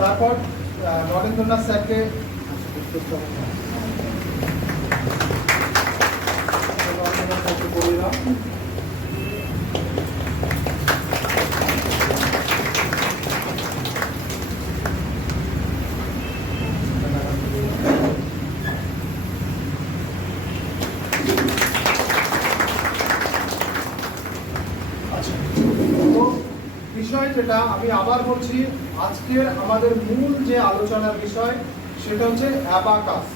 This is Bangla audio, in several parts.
তারপর নরেন্দ্রনাথ স্যারকে বলিলাম। বিষয় যেটা আমি আবার বলছি, আজকের আমাদের মূল যে আলোচনার বিষয় সেটা হচ্ছে অ্যাবাকাস।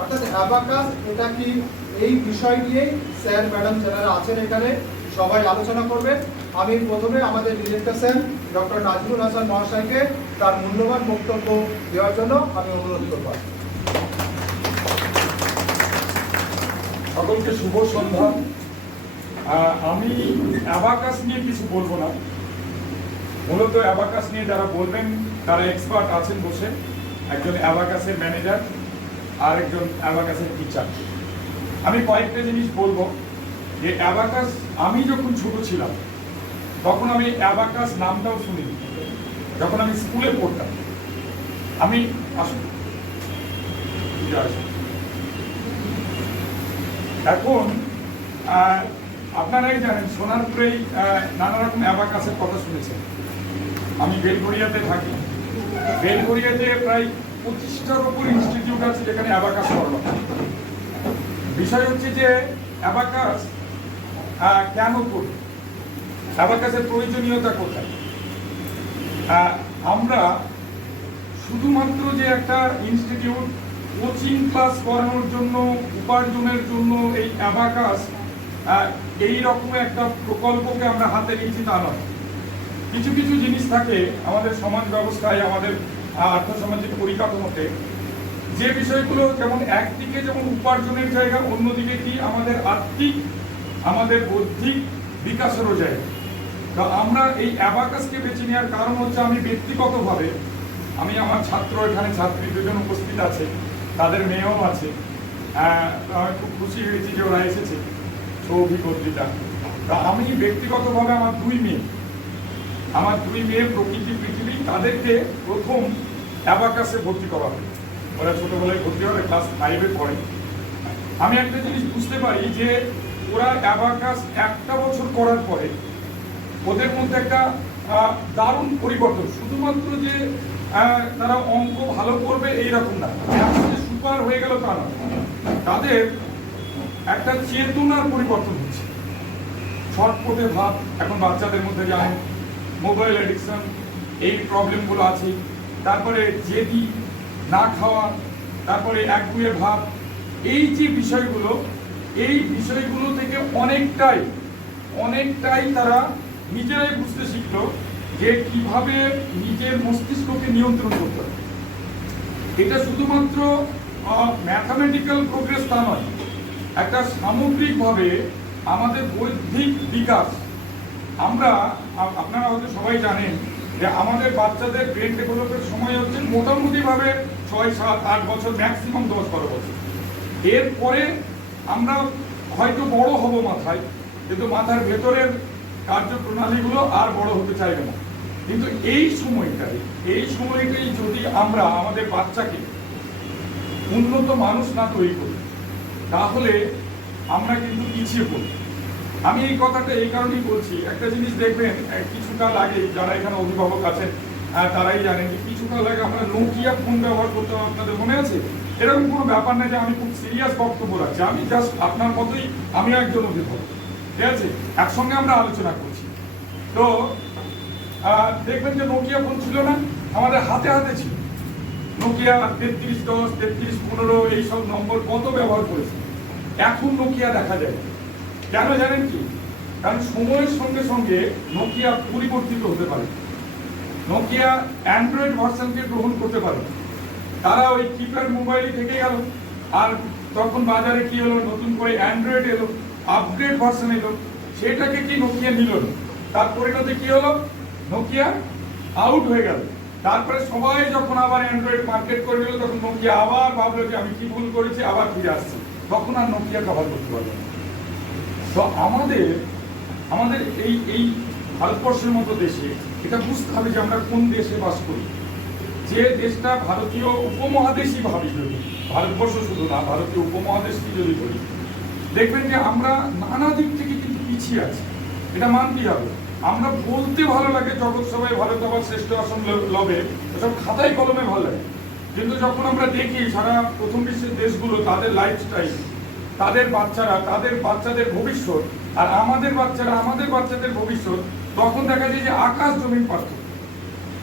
অর্থাৎ অ্যাবাকাস এটা কি, এই বিষয় নিয়েই স্যার ম্যাডাম যারা আছেন এখানে সবাই আলোচনা করবে। আমি প্রথমে আমাদের director sir doctor Nazmul Hasan মহাশয়কে তার মূল্যবান বক্তব্য দেওয়ার জন্য আমি অনুরোধ করব। সকলকে শুভ সন্ধ্যা। আমি অ্যাবাকাস নিয়ে কিছু বলবো না। মূলত অ্যাবাকাস নিয়ে যারা বলবেন তারা এক্সপার্ট আছেন বসে, একজন অ্যাবাকাসের ম্যানেজার আর একজন অ্যাবাকাসের টিচার। আমি কয়েকটা জিনিস বলবো যে অ্যাবাকাস, আমি যখন ছোট ছিলাম তখন আমি অ্যাবাকাস নামটাও শুনিনি। যখন আমি স্কুলে পড়তাম, আমি এখন আপনারাই জানেন সোনারপুরেই নানা রকম অ্যাবাকাসের কথা শুনেছেন। আমি বেলঘরিয়াতে থাকি। বেলঘরিয়াতে প্রায় 25টার উপর ইনস্টিটিউট আছে যেখানে অ্যাবাকাস করানো হয়। বিষয় হচ্ছে যে অ্যাবাকাস কেন করি, অ্যাবাকাসের প্রয়োজনীয়তা কোথায়। আমরা শুধুমাত্র যে একটা ইনস্টিটিউট কোচিং ক্লাস করানোর জন্য, উপার্জনের জন্য এই অ্যাবাকাস এই রকমের একটা প্রকল্পকে আমরা হাতে নিয়েছি তা নয়। কিছু কিছু জিনিস থাকে আমাদের সমাজ ব্যবস্থায়, আমাদের আর্থসামাজিক পরিকাঠামোতে, যে বিষয়গুলো যেমন একদিকে যেমন উপার্জনের জায়গা, অন্যদিকে কি আমাদের আর্থিক, আমাদের বৌদ্ধিক বিকাশেরও জায়গা। তো আমরা এই অ্যাবাকাসকে বেছে নেওয়ার কারণ হচ্ছে, আমি ব্যক্তিগতভাবে, আমি আমার ছাত্র, এখানে ছাত্রী দুজন উপস্থিত আছে, তাদের মেয়েও আছে। আমি খুব খুশি হয়েছি যে ওরা এসেছে, সৌভিকর্তিতা। তা আমি ব্যক্তিগতভাবে আমার দুই মেয়ে প্রকৃতি পৃথিবী, তাদেরকে প্রথম অ্যাবাকাসে ভর্তি করা হয়। ওরা ছোটবেলায় ভর্তি হবে, ক্লাস 5-এ পড়ে। আমি একটা জিনিস বুঝতে পারি যে ওরা অ্যাবাকাস একটা বছর করার পরে ওদের মধ্যে একটা দারুণ পরিবর্তন। শুধুমাত্র যে তারা অঙ্ক ভালো করবে এইরকম না, সুপার হয়ে গেল তা না, তাদের একটা চেতনার পরিবর্তন হচ্ছে। ছটপটে ভাব এখন বাচ্চাদের মধ্যে জানেন, মোবাইল অ্যাডিকশন, এই প্রবলেমগুলো আছে। তারপরে জেদি, না খাওয়া, তারপরে একগুঁয়ে ভাব, এই যে বিষয়গুলো, এই বিষয়গুলো থেকে অনেকটাই তারা নিজেরাই বুঝতে শিখলো যে কিভাবে নিজের মস্তিষ্ককে নিয়ন্ত্রণ করতে হবে। এটা শুধুমাত্র ম্যাথামেটিক্যাল প্রোগ্রেস তা নয়, একটা সামগ্রিকভাবে আমাদের বৌদ্ধিক বিকাশ। আপনারা হয়তো সবাই জানেন যে আমাদের বাচ্চাদের ব্রেন ডেভেলপের সময় হচ্ছে মোটামুটিভাবে 6, 7, 8 বছর, ম্যাক্সিমাম 10-12 বছর। এরপরে আমরা হয়তো বড় হব মাথায়, কিন্তু মাথার ভেতরের কার্যপ্রণালীগুলো আর বড় হতে চাইবে না। কিন্তু এই সময়টাই যদি আমরা আমাদের বাচ্চাকে উন্নত মানুষ না তৈরি করি, তাহলে আমরা কিন্তু পিছিয়ে পড়ি। আমি এই কথাটা এই কারণেই বলছি, একটা জিনিস দেখবেন, কিছুকাল আগে যারা এখানে অভিভাবক আছেন তারাই জানেন যে কিছুকাল আগে আমরা নোকিয়া ফোন ব্যবহার করতাম। আপনাদের মনে আছে? এরকম কোনো ব্যাপার না যে আমি খুব সিরিয়াস বক্তব্য রাখছি, আমি জাস্ট আপনার মতোই, আমিও একজন অভিভাবক, ঠিক আছে? একসঙ্গে আমরা আলোচনা করছি। তো দেখবেন যে নোকিয়া ফোন ছিল না, আমাদের হাতে ছিল। নোকিয়া 3310, 3315 এইসব নম্বর কত ব্যবহার করেছে। এখন নোকিয়া দেখা যায়। কেন জানেন কি? কারণ সময়ের সঙ্গে সঙ্গে নোকিয়া পরিবর্তিত হতে পারে। নোকিয়া অ্যান্ড্রয়েড ভার্সনকে গ্রহণ করতে পারে। তারা ওই কিপ্যাড মোবাইলই থেকে গেল, আর তখন বাজারে কি হলো, নতুন করে অ্যান্ড্রয়েড এলো, আপগ্রেড ভার্সন এলো, সেটাকে কি নোকিয়া নিল না। তার পরিণতি কি হলো, নোকিয়া আউট হয়ে গেল। তারপরে সবাই যখন আবার অ্যান্ড্রয়েড মার্কেট করে নিল, তখন নোকিয়া আবার ভাবলো যে আমি কি ভুল করেছি, আবার ফিরে আসছি। তখন আর নোকিয়া কভার করতে পারবে না। তো আমাদের এই ভারতবর্ষের মতো দেশে এটা বুঝতে হবে যে আমরা কোন দেশে বাস করি। যে দেশটা ভারতীয় উপমহাদেশই ভাবি, যদি ভারতবর্ষ শুধু না, ভারতীয় উপমহাদেশই যদি বলি, দেখবেন যে আমরা নানা দিক থেকে কিন্তু পিছিয়ে আছি। এটা মানতেই হবে। আমরা বলতে ভালো লাগে জগৎ সবাই ভারত আবার শ্রেষ্ঠ আসন লবে, এসব খাতায় কলমে ভালো লাগে, কিন্তু যখন আমরা দেখি সারা প্রথম বিশ্বের দেশগুলো, তাদের লাইফস্টাইল, তাদের বাচ্চারা, তাদের বাচ্চাদের ভবিষ্যৎ, আর আমাদের বাচ্চারা, আমাদের বাচ্চাদের ভবিষ্যৎ, তখন দেখা যায় যে আকাশ জমিন পার্থক্য।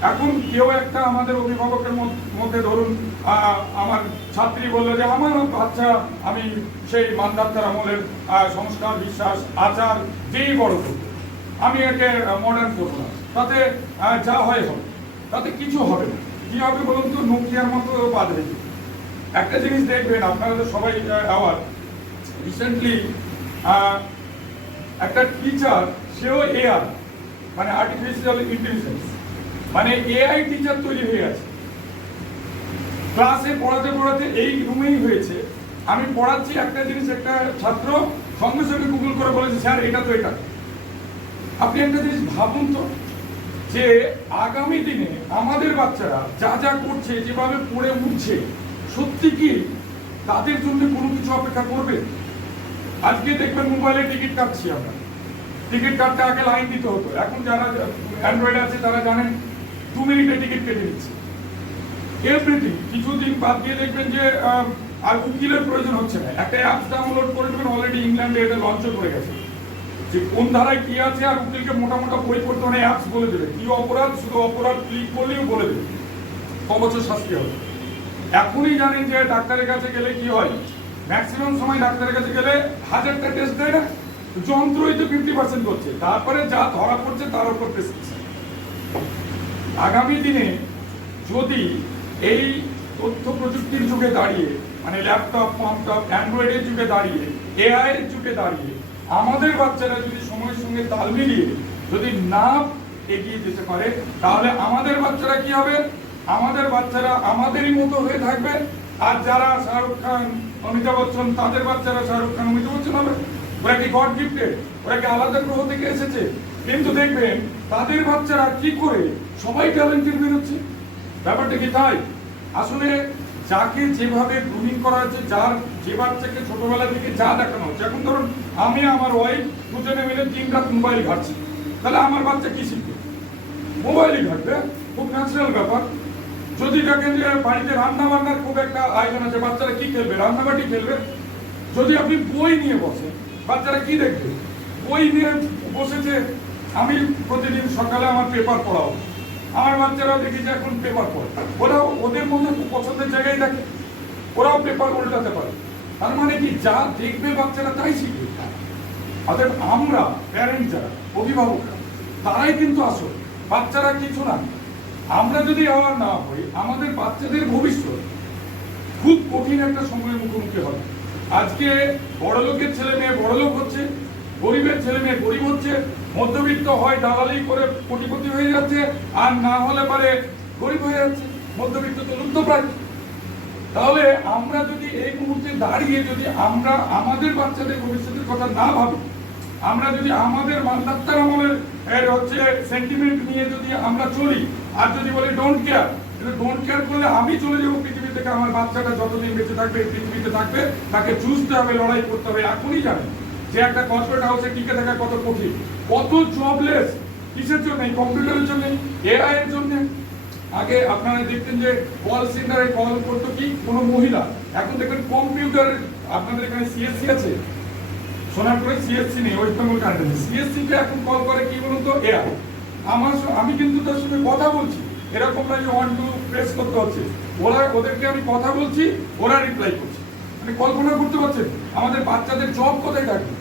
এখন কেউ একটা আমাদের অভিভাবকের মধ্যে ধরুন আমার ছাত্রী বললো যে আমার বাচ্চা, আমি সেই মান্দাত্তার আমলের সংস্কার, বিশ্বাস, আচার যেই বড় করবো, আমি একে মডার্ন করবো না, তাতে যা হয় হবে, তাতে কিছু হবে না। কি হবে বলুন তো? নোকিয়ার মতো বাঁধবে। একটা জিনিস দেখবেন, আপনারা তো সবাই আবার রিসেন্টলি একটা টিচার, সেও এআই মানে আর্টিফিশিয়াল ইন্টেলিজেন্স, মানে এআই টিচার তৈরি হয়ে গেছে। ক্লাসে পড়াতে পড়াতে এই রুমেই হয়েছে, আমি পড়াচ্ছি একটা জিনিস, একটা ছাত্র সঙ্গে সঙ্গে গুগল করে বলেছে স্যার এটা তো এটা। আপনি একটা জিনিস ভাবুন তো, যে আগামী দিনে আমাদের বাচ্চারা যা যা করছে, যেভাবে পড়ে উঠছে, সত্যি কি তাদের জন্য কোনো কিছু অপেক্ষা করবে? আজকে দেখবেন মোবাইলে টিকিট কাটছি আমরা, টিকিট কাটতে আগে লাইন দিতে হতো, এখন যারা অ্যান্ড্রয়েড আছে তারা জানেন 2 মিনিটে টিকিট কেটে দিচ্ছে। এভরিথিং। কিছুদিন বাদ দিয়ে দেখবেন যে আর উকিলের প্রয়োজন হচ্ছে না, একটা অ্যাপস ডাউনলোড করে দেবেন, অলরেডি ইংল্যান্ডে এটা লঞ্চ করে গেছে, যে কোন ধারায় কি আছে, আর উকিলকে মোটা মোটা বই পড়তে মানে অ্যাপস বলে দেবে, কি অপরাধ, শুধু অপরাধ ক্লিক করলেও বলে দেবে ক বছর শাস্তি হবে। এখনই জানেন যে ডাক্তারের কাছে গেলে কি হয়, ম্যাক্সিমাম সময় ডাক্তারের কাছে গেলে 1000টা টেস্ট দেয় না, যন্ত্রই তো 50% করছে, তারপরে যা ধরা পড়ছে তার উপর প্রেসক্রিপশন। আগামী দিনে যদি এই তথ্য প্রযুক্তির যুগে দাঁড়িয়ে, মানে ল্যাপটপ, কম্পিউটার, অ্যান্ড্রয়েডের যুগে দাঁড়িয়ে, এআই এর যুগে দাঁড়িয়ে আমাদের বাচ্চারা যদি সময়ের সঙ্গে তাল মিলিয়ে যদি না এগিয়ে যেতে পারে, তাহলে আমাদের বাচ্চারা কি হবে? আমাদের বাচ্চারা আমাদেরই মতো হয়ে থাকবে, আর যারা শাহরুখ খান, অমিতাভ বচ্চন, তাদের বাচ্চারা শাহরুখ খান, অমিতাভ বচ্চন হবে। ওরা কি গড গিফটেড? ওরা কি আলাদা গ্রহ থেকে এসেছে? কিন্তু দেখবেন তাদের বাচ্চারা কি করে সবাই ট্যালেন্টেড বেরোচ্ছে। ব্যাপারটা কি তাই? আসলে যাকে যেভাবে গ্রুমিং করা হচ্ছে, যার যে বাচ্চাকে ছোটবেলা থেকে যা দেখানো হচ্ছে, এখন ধরুন আমি আমার ওয়াইফ দুজনে মিলে 3 রাত মোবাইল ঘাটছি, তাহলে আমার বাচ্চা কি শিখবে? মোবাইলই ঘাটবে, খুব ন্যাচারাল ব্যাপার। যদি দেখেন যে বাড়িতে রান্না বান্নার খুব একটা আয়োজন আছে, বাচ্চারা কি খেলবে? রান্নাবাটি খেলবে। যদি আপনি বই নিয়ে বসেন, বাচ্চারা কি দেখবে? বই নিয়ে বসেছে। আমি প্রতিদিন সকালে আমার পেপার পড়াও, আমার বাচ্চারাও দেখি যে এখন পেপার পড়ে, ওরাও ওদের মধ্যে পছন্দের জায়গায় দেখে, ওরাও পেপার উল্টাতে পারে। তার মানে কি, যা দেখবে বাচ্চারা তাই শিখবে। অর্থাৎ আমরা প্যারেন্ট, যারা অভিভাবকরা, তারাই কিন্তু আসল, বাচ্চারা কিছু না। আমরা যদি অ্যাওয়ার না হই, আমাদের বাচ্চাদের ভবিষ্যৎ খুব কঠিন একটা সময়ের মুখোমুখি হবে। আজকে বড় লোকের ছেলে মেয়ে বড় লোক হচ্ছে, গরিবের ছেলে মেয়ে গরিব হচ্ছে, মধ্যবিত্ত হয় দালালি করে কোটিপতি হয়ে যাচ্ছে, আর না হলে পারে গরিব হয়ে যাচ্ছে, মধ্যবিত্ত তো লুপ্তপ্রায়। তাহলে আমরা যদি এই মুহূর্তে দাঁড়িয়ে যদি আমরা আমাদের বাচ্চাদের ভবিষ্যতের কথা না ভাবি, আমরা যদি আমাদের মানদাত্তার আমলের হচ্ছে সেন্টিমেন্ট নিয়ে যদি আমরা চলি, আর যদি বলি ডোন্ট কেয়ার, ডোন্ট কেয়ার করলে আমি চলে যাবো পৃথিবী থেকে, আমার বাচ্চাটা যতদিন বেঁচে থাকবে পৃথিবীতে থাকবে, তাকে চুজতে হবে, লড়াই করতে হবে। এখনই জানেন যে একটা কর্পোরেট হাউসে টিকে থাকা কত কঠিন, কত জবলেস। কিসের জন্য? কম্পিউটারের জন্য, এআই এর জন্য। আগে আপনারা দেখতেন যে কল সেন্টারে কল করতো কি কোনো মহিলা, এখন দেখবেন কম্পিউটারের। আপনাদের এখানে সিএসসি আছে, সোনারপুরে সিএসসি নেই, ওয়েস্ট বেঙ্গল কান্ট্রি। সিএসসি কে এখন কল করে কি বলুন তো? এআই। আমি কিন্তু তার সঙ্গে কথা বলছি, এরকম না যে 1 2 প্রেস করতে হচ্ছে, ওদেরকে আমি কথা বলছি, ওরা রিপ্লাই করছে। মানে কল্পনা করতে পারছেন আমাদের বাচ্চাদের জব কোথায় থাকবে?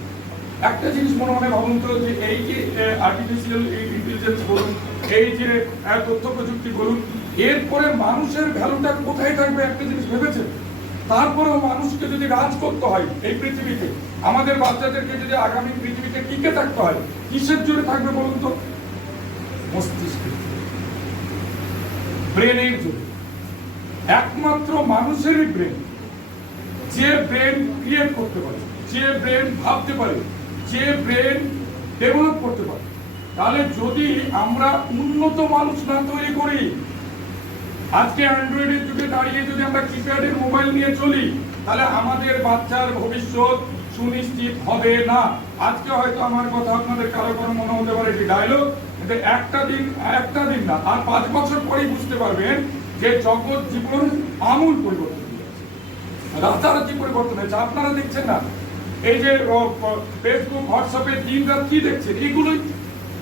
একটা জিনিস মনে মনে ভাবুন তো, যে এই যে আর্টিফিশিয়াল ইন্টেলিজেন্স বলুন, এই যে তথ্য প্রযুক্তি বলুন, এরপরে মানুষের ভ্যালুটা কোথায় থাকবে? একটা জিনিস ভেবেছেন? তারপরেও মানুষকে যদি রাজ করতে হয় এই পৃথিবীতে, আমাদের বাচ্চাদেরকে যদি আগামী পৃথিবীতে টিকে থাকতে হয়, কিসের জোরে থাকবে বলুন তো? মস্তিষ্কে, ব্রেনের জোরে। একমাত্র মানুষেরই ব্রেন, যে ব্রেন ক্রিয়েট করতে পারে, যে ব্রেন ভাবতে পারে, যে ব্রেন ডেভেলপ করতে পারে। তাহলে যদি আমরা উন্নত মানুষ না তৈরি করি, আজকে অ্যান্ড্রয়েডের যুগে দাঁড়িয়ে যদি আমরা কিপ্যাডের মোবাইল নিয়ে চলি, তাহলে আমাদের বাচ্চার ভবিষ্যৎ সুনিশ্চিত হবে না। আজকে হয়তো আমার কথা আপনাদের কারো কারো মনে হতে পারে যে ডায়লগ, কিন্তু একটা দিন না, আর 5 বছর পরেই বুঝতে পারবেন যে জগৎ জীবন আমূল পরিবর্তন হয়েছে, রাতারাতি পরিবর্তন হয়েছে। আপনারা দেখছেন না, এই যে ফেসবুক হোয়াটসঅ্যাপে দিন রাত কি দেখছেন, এগুলোই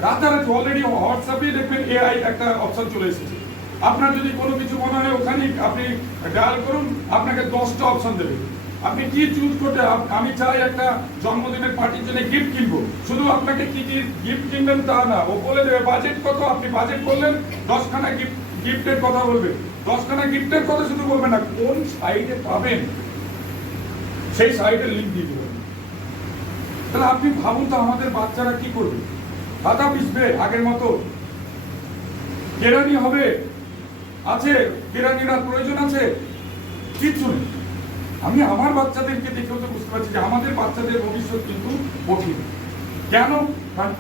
রাতারাতি। অলরেডি হোয়াটসঅ্যাপে দেখবেন এআই একটা অপশন চলে এসেছে। আপনার যদি কোনো কিছু মনে হয় ওখানে আপনি ডায়াল করুন, আপনাকে 10টা অপশন দেবে। আপনি কি চুজ করতে, আমি চাই একটা জন্মদিনের পার্টির জন্য গিফট কিনবো, শুধু আপনাকে কি কি গিফট কিনবেন তা না, ও বলে দেবে বাজেট কত। আপনি বাজেট করলেন, 10খানা গিফটের কথা বলবে। 10খানা গিফটের কথা শুধু বলবেন না, কোন সাইটে পাবেন সেই সাইটের লিঙ্ক দিয়ে দেবেন। তাহলে আপনি ভাবুন তো আমাদের বাচ্চারা কি করবে? খাতা পিছবে আগের মতো? কেরানি হবে? আছে কেরানিরা প্রয়োজন আছে? কিচ্ছু নেই। আমি আমার বাচ্চাদেরকে দেখেও তো বুঝতে পারছি যে আমাদের বাচ্চাদের ভবিষ্যৎ কিন্তু কঠিন। কেন? কারণ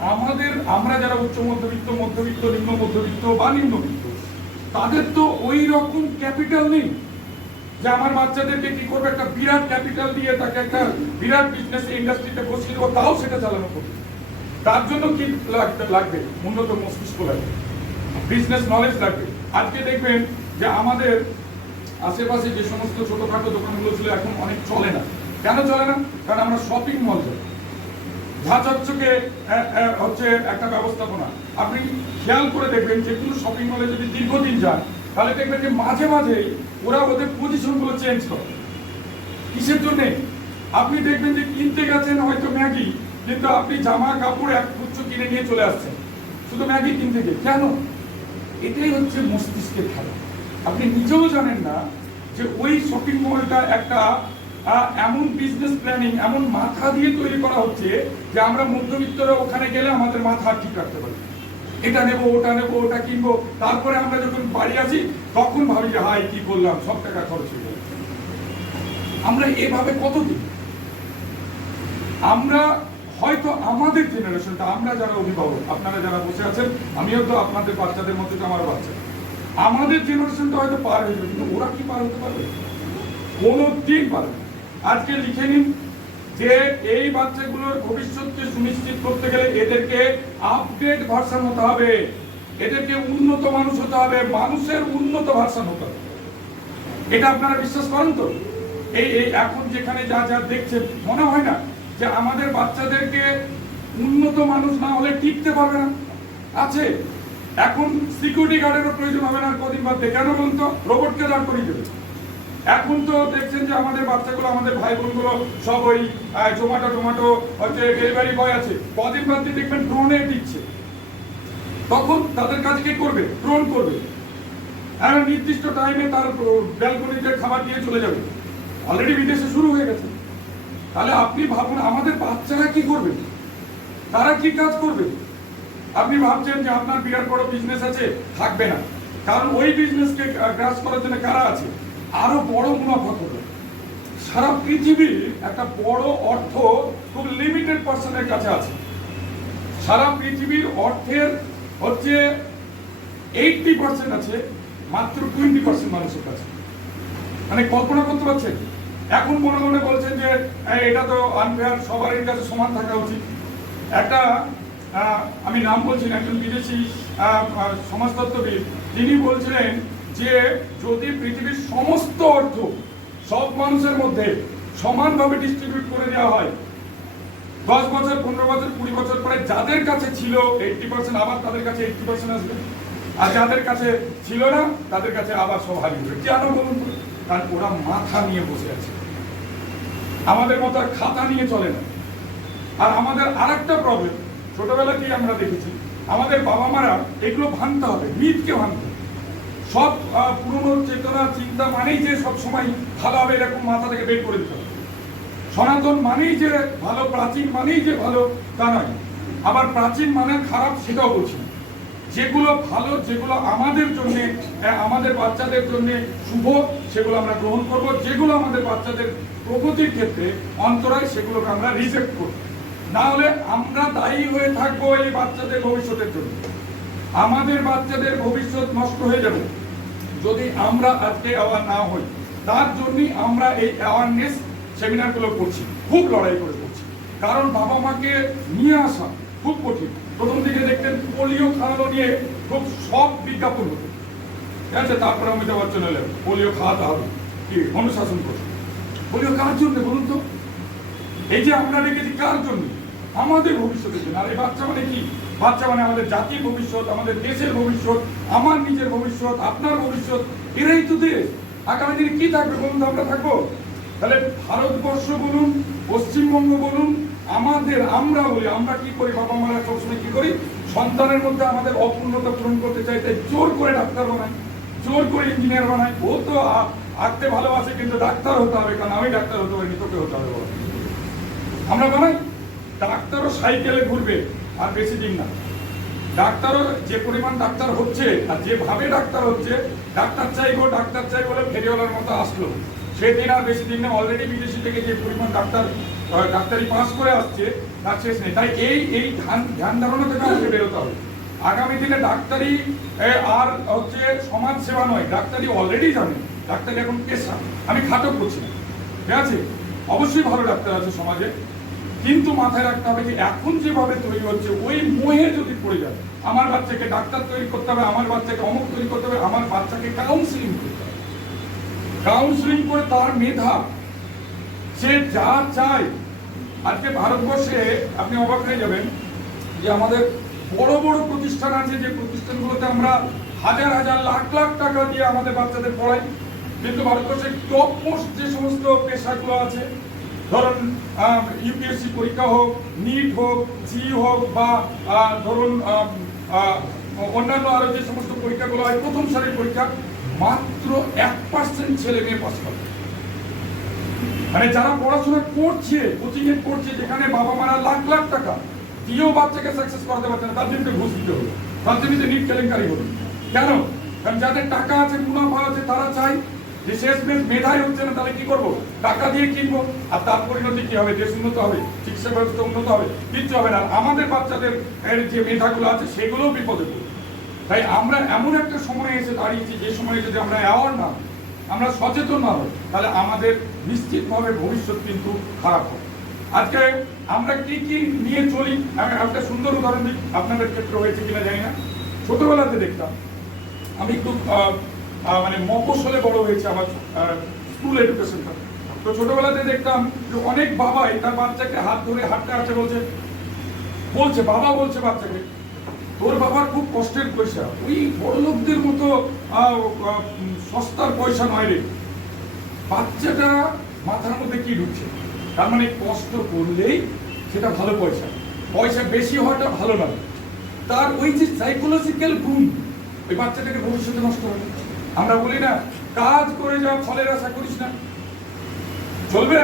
আমরা যারা উচ্চ মধ্যবিত্ত, মধ্যবিত্ত, নিম্ন মধ্যবিত্ত বা নিম্নবিত্ত, তাদের তো ওই রকম ক্যাপিটাল নেই যে আমার বাচ্চাদেরকে কি করবে, একটা বিরাট ক্যাপিটাল দিয়ে তাকে একটা বিরাট বিজনেস ইন্ডাস্ট্রিতে বসিয়ে দেবো, তাও সেটা চালানো করবে। তার জন্য কি লাগবে? উন্নত মস্তিষ্ক লাগবে, বিজনেস নলেজ লাগবে। আজকে দেখবেন যে আমাদের আশেপাশে যে সমস্ত ছোটখাটো দোকানগুলো ছিল এখন অনেক চলে না। কেন চলে না? কারণ আমরা শপিং মল যাই, ঝাঁচকচকে হচ্ছে একটা ব্যবস্থাপনা। আপনি খেয়াল করে দেখবেন যে কোনো শপিং মলে যদি দীর্ঘদিন যান, তাহলে দেখবেন যে মাঝে মাঝেই ওরা ওদের পজিশনগুলো চেঞ্জ করে। কিসের জন্যে? আপনি দেখবেন যে কিনতে গেছেন হয়তো ম্যাগি, কিন্তু আপনি জামা কাপড় এক গুচ্ছ কিনে নিয়ে চলে আসছেন শুধু ম্যাগি কিনতে গিয়ে। কেন? এটাই হচ্ছে মস্তিষ্কের খেলা। আপনি নিজেও জানেন না যে ওই শপিং মলটা একটা এমন বিজনেস প্ল্যানিং, এমন মাথা দিয়ে তৈরি করা হচ্ছে যে আমরা মধ্যবিত্তরা ওখানে গেলে আমাদের মাথা ঠিক রাখতে পারি, এটা নেবো, ওটা নেবো, ওটা কিনবো। তারপরে আমরা যখন বাড়ি আসি তখন ভাবি যে হাই কি করলাম, সব টাকা খরচ হয়ে গেল। আমরা এভাবে কতদিন? আমরা হয়তো আমাদের জেনারেশনটা, আমরা যারা অভিভাবক, আপনারা যারা বসে আছেন, আমিও তো আপনাদের বাচ্চাদের মধ্যে তো আমার বাচ্চা, আমাদের জেনারেশনটা হয়তো পার হয়ে যাবে, কিন্তু ওরা কি পার হতে পারবে? কোনোদিন পারবে না। আজকে লিখে নিন যে এই বাচ্চাগুলোর ভবিষ্যৎকে সুনিশ্চিত করতে গেলে এদেরকে আপডেট ভার্সন হতে হবে, এদেরকে উন্নত মানুষ হতে হবে, মানুষের উন্নত ভার্সন হতে হবে। এটা আপনারা বিশ্বাস করেন তো? এই এখন যেখানে যা যা দেখছেন, মনে হয় না যে আমাদের বাচ্চাদেরকে উন্নত মানুষ না হলে টিকতে পারবে না? আছে এখন সিকিউরিটি গার্ডেরও প্রয়োজন হবে না কদিন বাদ। কেন বলুন তো? রোবটকে দাঁড় করিয়ে দেবে। এখন তো দেখছেন যে আমাদের বাচ্চাগুলো, আমাদের ভাই বোনগুলো সব ওই জোম্যাটো হচ্ছে ডেলিভারি বয় আছে, কদিন বাদ দিয়ে দেখবেন ড্রোনে দিচ্ছে। তখন তাদের কাজ কে করবে? ড্রোন করবে। একটা নির্দিষ্ট টাইমে তার ব্যালকনিতে খাবার দিয়ে চলে যাবে। অলরেডি বিদেশে শুরু হয়ে গেছে। তাহলে আপনি ভাবুন আমাদের বাচ্চারা কি করবে, তারা কি কাজ করবে? আপনি ভাবছেন যে আপনার বিরাট বড় বিজনেস আছে, থাকবে না, কারণ ওই বিজনেসকে গ্রাস করার জন্য কারা আছে? আরো বড় মুনাফা করবে। সারা পৃথিবীর একটা বড় অর্থ খুব লিমিটেড পার্সনের কাছে আছে। সারা পৃথিবীর অর্থের হচ্ছে 80% আছে মাত্র 20% মানুষের কাছে। মানে কল্পনা করতে পারছেন? এখন মনে মনে বলছেন যে এটা তো আনফেয়ার, সবারই কাছে সমান থাকা উচিত। একটা আমি নাম বলছি না, একজন বিদেশি সমাজতত্ত্ববিদ, তিনি বলছিলেন যে যদি পৃথিবীর সমস্ত অর্থ সব মানুষের মধ্যে সমানভাবে ডিস্ট্রিবিউট করে দেওয়া হয়, 10 বছর, 15 বছর, 20 বছর পরে যাদের কাছে ছিল 80%, আবার তাদের কাছে 80% আসবে, আর যাদের কাছে ছিল না তাদের কাছে আবার সব হারিয়ে যাবে। কেন বলুন? কারণ ওরা মাথা নিয়ে বসে আছে, আমাদের মতো আর খাতা নিয়ে চলে না। আর আমাদের আরেকটা প্রবলেম, ছোটবেলাতেই আমরা দেখেছি আমাদের বাবা মারা এগুলো ভাঙতে হবে, মিথকে ভাঙতে। সব পুরনো চেতনা চিন্তা মানেই যে সব সময় ভালো হবে এরকম মাথা থেকে বের করে দিতে হবে। সনাতন মানেই যে ভালো, প্রাচীন মানেই যে ভালো তা নয়। আবার প্রাচীন মানে খারাপ সেটাও বলছি না। যেগুলো ভালো, যেগুলো আমাদের জন্য, আমাদের বাচ্চাদের জন্য শুভ, সেগুলো আমরা গ্রহণ করব। যেগুলো আমাদের বাচ্চাদের প্রগতির ক্ষেত্রে অন্তরায়, সেগুলোকে আমরা রিজেক্ট করব। না হলে আমরা দায়ী হয়ে থাকবো এই বাচ্চাদের ভবিষ্যতের জন্য। আমাদের বাচ্চাদের ভবিষ্যৎ নষ্ট হয়ে যাবে যদি আমরা আজকে অ্যাওয়ার না হই। তার জন্যই আমরা এই অ্যাওয়ারনেস সেমিনারগুলো করছি, খুব লড়াই করে করছি। কারণ বাবা মাকে নিয়ে আসা খুব কঠিন। প্রথম দিকে দেখতেন পোলিও খাওয়ানো নিয়ে খুব সব বিজ্ঞাপন হতো, ঠিক আছে। তারপরে অমিতাভ বচ্চন এলেন, পোলিও খাওয়াতে হবে, কি অনুশাসন করছে। পোলিও কার জন্য বলুন তো? এই যে আমরা রেখেছি কার জন্য? আমাদের ভবিষ্যতের জন্য। আর এই বাচ্চা মানে কি? বাচ্চা মানে আমাদের জাতির ভবিষ্যৎ, আমাদের দেশের ভবিষ্যৎ, আমার নিজের ভবিষ্যৎ, আপনার ভবিষ্যৎ। এরাই তো দেশ। আগামী দিনে কি থাকবে বলুন তো? আমরা থাকবো। তাহলে ভারতবর্ষ বলুন, পশ্চিমবঙ্গ বলুন, আমরা বলি, আমরা কি করি? বাবা মারা সবসময় কি করি? সন্তানের মধ্যে আমাদের অপূর্ণতা পূরণ করতে চাই, তাই জোর করে ডাক্তার বানাই, জোর করে ইঞ্জিনিয়ার বানাই। ও তো আঁকতে ভালোবাসে, কিন্তু ডাক্তার হতে হবে, কারণ আমি ডাক্তার হতে পারি, তোকে হতে হবে। আমরা বানাই। ডাক্তারও সাইকেলে ঘুরবে আর বেশি দিন না। ডাক্তারও যে পরিমাণ ডাক্তার হচ্ছে আর যেভাবে ডাক্তার হচ্ছে, ডাক্তার চাই বলে ফেরিওয়ালার মতো আসলো, সেদিন আর বেশি দিন না। অলরেডি বিদেশি থেকে যে পরিমাণ ডাক্তারি পাস করে আসছে তার শেষ নেই। তাই এই ধ্যান ধারণা থেকে আমাকে বেরোতে হবে। আগামী দিনে ডাক্তারি আর হচ্ছে সমাজ সেবা নয়, ডাক্তারি অলরেডি জানে, ডাক্তারি এখন পেশা। আমি খাটক করছি না, ঠিক আছে। অবশ্যই ভালো ডাক্তার আছে সমাজে, কিন্তু মাথায় রাখতে হবে যে এখন যেভাবে তৈরি হচ্ছে ওই মোহে যদি পড়ে যায়, আমার বাচ্চাকে ডাক্তার তৈরি করতে হবে, আমার বাচ্চাকে অমুক তৈরি করতে হবে, আমার বাচ্চাকে কাউন্সিলিং করতে হবে। কাউন্সিলিং করে তার মেধা, সে যা চায়। আজকে ভারতবর্ষে আপনি অবাক হয়ে যাবেন যে আমাদের বড় বড় প্রতিষ্ঠান আছে, যে প্রতিষ্ঠানগুলোতে আমরা হাজার হাজার লাখ লাখ টাকা দিয়ে আমাদের বাচ্চাদের পড়াই, কিন্তু ভারতবর্ষের টপ মোস্ট যে সমস্ত পেশাগুলো আছে, ধরুন ইউপিএসসি পরীক্ষা হোক, নিট হোক, জি হোক, বা ধরুন অন্যান্য আরো যে সমস্ত পরীক্ষাগুলো হয়, প্রথম সারির পরীক্ষা, মাত্র 1% ছেলে মেয়ে পাস করে। মানে যারা পড়াশোনা করছে, কোচিং এ করছে, যেখানে বাবা মারা লাখ লাখ টাকা দিয়েও বাচ্চাকে সাকসেস করাতে পারছে না, তার জন্য ঘুষ দিতে হলো, তার জন্য নিট কেলেঙ্কারি হলো। কেন? কারণ যাদের টাকা আছে, মুনাফা আছে, তারা চায় যে শেষমেশ মেধাই হচ্ছে না, তাহলে কি করবো? টাকা দিয়ে কিনবো। আর তার পরিণতি কি হবে? দেশ উন্নত হবে, চিকিৎসা ব্যবস্থা উন্নত হবে, কিচ্ছু হবে না। আমাদের বাচ্চাদের যে মেধাগুলো আছে সেগুলোও বিপদে পড়বে। তাই আমরা এমন একটা সময় এসে দাঁড়িয়েছি, যে সময়ে যদি আমরা অ্যাওয়ার না, আমরা সচেতন না হই, তাহলে আমাদের নিশ্চিতভাবে ভবিষ্যৎ কিন্তু খারাপ হবে। আজকে আমরা কি কি নিয়ে চলি, আমি একটা সুন্দর উদাহরণ দিই, আপনাদের ক্ষেত্রে হয়েছে কিনা জানি না। ছোটবেলাতে দেখতাম, আমি একটু মানে মফস্বলে বড় হয়েছে আমার স্কুল এডুকেশনটা। তো ছোটবেলাতে দেখতাম যে অনেক বাবাই তার বাচ্চাকে হাত ধরে হাঁটতে হাঁটতে বাবা বলছে বাচ্চাকে, তোর বাবার খুব কষ্টের পয়সা, ওই বড় লোকদের মতো সস্তার পয়সা নয় রে। বাচ্চাটা মাথার মধ্যে কি ঢুকছে? তার মানে কষ্ট করলেই সেটা ভালো পয়সা, পয়সা বেশি হওয়াটা ভালো লাগে। তার ওই যে সাইকোলজিক্যাল গুণ ওই বাচ্চাটাকে ভবিষ্যতে নষ্ট হবে। আমরা বলি না, কাজ করে যা, ফলের আশা করিস না। চলবে?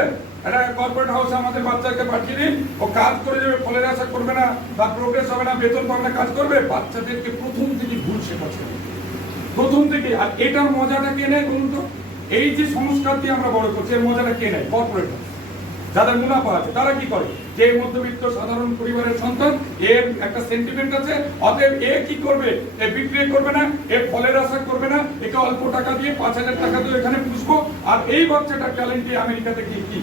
একটা কর্পোরেট হাউসে আমাদের বাচ্চাকে পাঠিয়ে দিন, ও কাজ করে যাবে, ফলের আশা করবে না, তার প্রোগ্রেস হবে না, বেতন পাবে না, কাজ করবে। বাচ্চাদেরকে প্রথম থেকে ভুল শেখাচ্ছে, প্রথম থেকে। আর এটার মজাটা কে নেয় বলুন তো? এই যে সংস্কার দিয়ে আমরা বড় করছি, এর মজাটা কে নেয়? কর্পোরেট হাউস, যাদের মুনাফা আছে। তারা কি করে? যে মধ্যবিত্ত সাধারণ পরিবারের সন্তান, এর একটা সেন্টিমেন্ট আছে, অতএব এ কি করবে? এ বিক্রি করবে না, এ ফলের আশা করবে না, একে অল্প টাকা দিয়ে 5,000 টাকা দিয়ে এখানে পুষবো, আর এই বাচ্চাটা ট্যালেন্টে আমেরিকাতে কি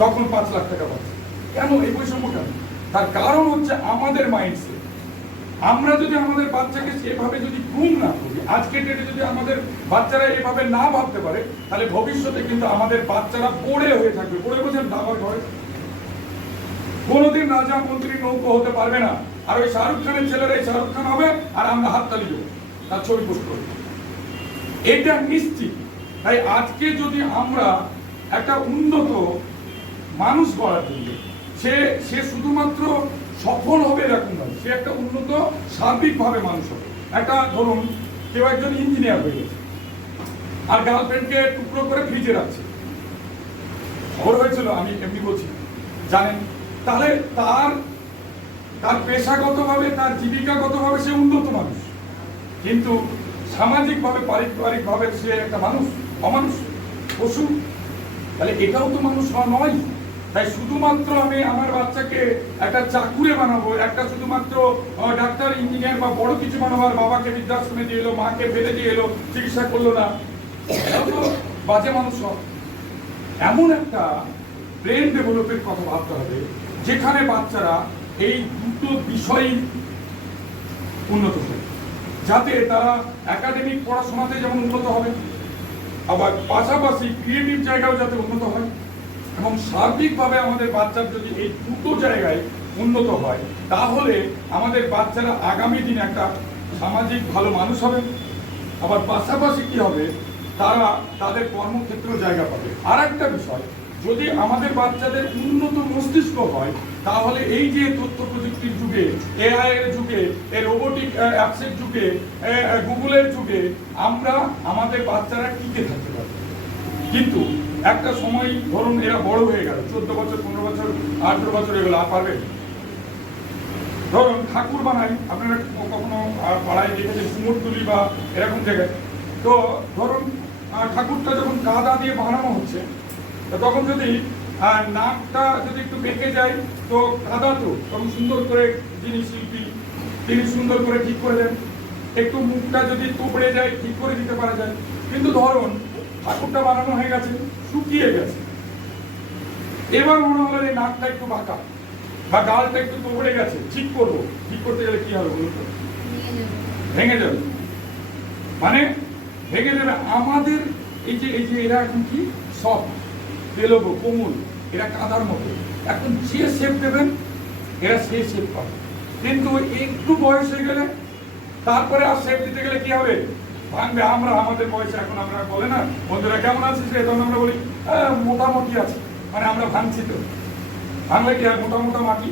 তখন 5 লাখ টাকা পাচ্ছে। কেন এই বৈষম্য? কেন? তার কারণ হচ্ছে আমাদের মাইন্ডসেট। আমরা যদি আমাদের বাচ্চাকে সেভাবে যদি গ্রুম না করি, আজকে ডেটে যদি আমাদের বাচ্চারা এভাবে না ভাবতে পারে, তাহলে ভবিষ্যতে কিন্তু আমাদের বাচ্চারা পড়ে হয়ে থাকবে। পড়ে বোঝেন? দাবার ঘরে কোনোদিন রাজা মন্ত্রী নৌকো হতে পারবে না। আর ওই শাহরুখ খানের ছেলেরাই শাহরুখ খান হবে, আর আমরা হাততালি দেবো, তার ছবি পোস্ট করবো, এটা নিশ্চিত। তাই আজকে যদি আমরা একটা উন্নত মানুষ গড়ার জন্য, সে শুধুমাত্র সফল হবে এরকম নয়, সে একটা উন্নত সার্বিকভাবে মানুষ হবে। একটা ধরুন কেউ একজন ইঞ্জিনিয়ার হয়ে গেছে, আর গার্লফ্রেন্ডকে টুকরো করে ফ্রিজে রাখছে, খবর হয়েছিল, আমি এমনি বলছি, জানেন? তাহলে তার পেশাগতভাবে, তার জীবিকাগতভাবে সে উন্নত মানুষ, কিন্তু সামাজিকভাবে, পারিবারিকভাবে সে একটা মানুষ, অমানুষ, পশু। তাহলে এটাও তো মানুষ নয়। তাই শুধুমাত্র আমি আমার বাচ্চাকে একটা চাকুরে বানাবো, একটা শুধুমাত্র ডাক্তার ইঞ্জিনিয়ার বা বড় কিছু বানাবো, আর বাবাকে বৃদ্ধাশ্রমে দিয়ে এলো, মাকে ফেলে দিয়ে এলো, চিকিৎসা করলো না, এটাও তো বাজে মানুষ সব। এমন একটা ব্রেন ডেভেলপের কথা ভাবতে হবে যেখানে বাচ্চারা এই দুটো বিষয়ই উন্নত হয়, যাতে তারা একাডেমিক পড়াশোনাতে যেমন উন্নত হবে, আবার পাশাপাশি ক্রিয়েটিভ জায়গাও যাতে উন্নত হয়, এবং সার্বিকভাবে আমাদের বাচ্চার যদি এই দুটো জায়গায় উন্নত হয়, তাহলে আমাদের বাচ্চারা আগামী দিন একটা সামাজিক ভালো মানুষ হবে। আবার পাশাপাশি কি হবে, তারা তাদের কর্মক্ষেত্রেও জায়গা পাবে। আর একটা বিষয়, যদি আমাদের বাচ্চাদের উন্নত মস্তিষ্ক হয়, তাহলে এই যে তথ্য প্রযুক্তির যুগে, এআই এর যুগে, রোবোটিক অ্যাপসের যুগে, গুগলের যুগে আমরা আমাদের বাচ্চারা টিকে থাকতে পারবে। কিন্তু একটা সময় ধরুন এরা বড় হয়ে গেল, 14 বছর, 15 বছর, 18 বছর এগুলো আর পারবে। ধরুন ঠাকুর বানাই, আপনারা কখনো পাড়ায় দেখেছেন কুমোরটুলি বা এরকম জায়গায়, তো ধরুন ঠাকুরটা যখন কাদা দিয়ে বানানো হচ্ছে, তখন যদি নাকটা যদি একটু বেঁকে যায়, তো কাদা তো তখন সুন্দর করে যিনি শিল্পী তিনি সুন্দর করে ঠিক করে দেন। একটু মুখটা যদি তুবড়ে যায়, ঠিক করে দিতে পারা যায়। কিন্তু ধরুন ঠাকুরটা বানানো হয়ে গেছে, শুকিয়ে গেছে, এবার মনে হলো যে নাকটা একটু বাঁকা বা গালটা একটু তুবড়ে গেছে, ঠিক করবো, ঠিক করতে গেলে কি হবে বলুন তো? ভেঙে যাবে। মানে ভেঙে যাবে। আমাদের এই যে এরা এখন কি সব তেলবো কোমল, এরা কাদার মতো, এখন যে শেপ দেবেন এরা সেই শেপ পাবে। কিন্তু একটু বয়স হয়ে গেলে তারপরে আর শেপ দিতে গেলে কি হবে, ভাঙবে। আমরা আমাদের বয়সে এখন আমরা বলে না বন্ধুরা কেমন আছিস, তখন আমরা বলি মোটামুটি আছে, মানে আমরা ভাঙছি তো, ভাঙলে কি আর মোটা মোটা মাটি,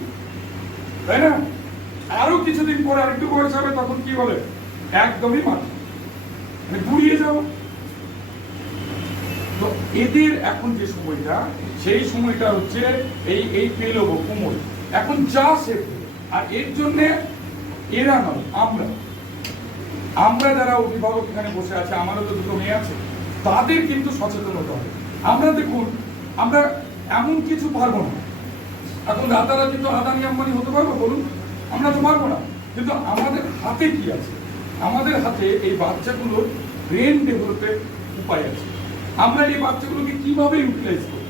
তাই না? আরো কিছুদিন পরে আর একটু বয়স হবে, তখন কি বলে একদমই মাটি, মানে গুড়িয়ে যাবো। তো এদের এখন যে সময়টা, সেই সময়টা হচ্ছে এই পেলবো কোমল, এখন যা শেপ। আর এর জন্য এরা নয়, আমরা যারা অভিভাবক এখানে বসে আছে, আমারও তো দুটো মেয়ে আছে, তাদের কিন্তু সচেতন হতে হবে। আমরা দেখুন, আমরা এমন কিছু পারবো না, এখন রাতারাতি তো আদানি আম্বানি হতে পারবো বলুন, আমরা তো পারবো না। কিন্তু আমাদের হাতে কি আছে? আমাদের হাতে এই বাচ্চাগুলোর ব্রেন ডেভেলপের উপায় আছে। আমরা এই বাচ্চাগুলোকে কিভাবে ইউটিলাইজ করি,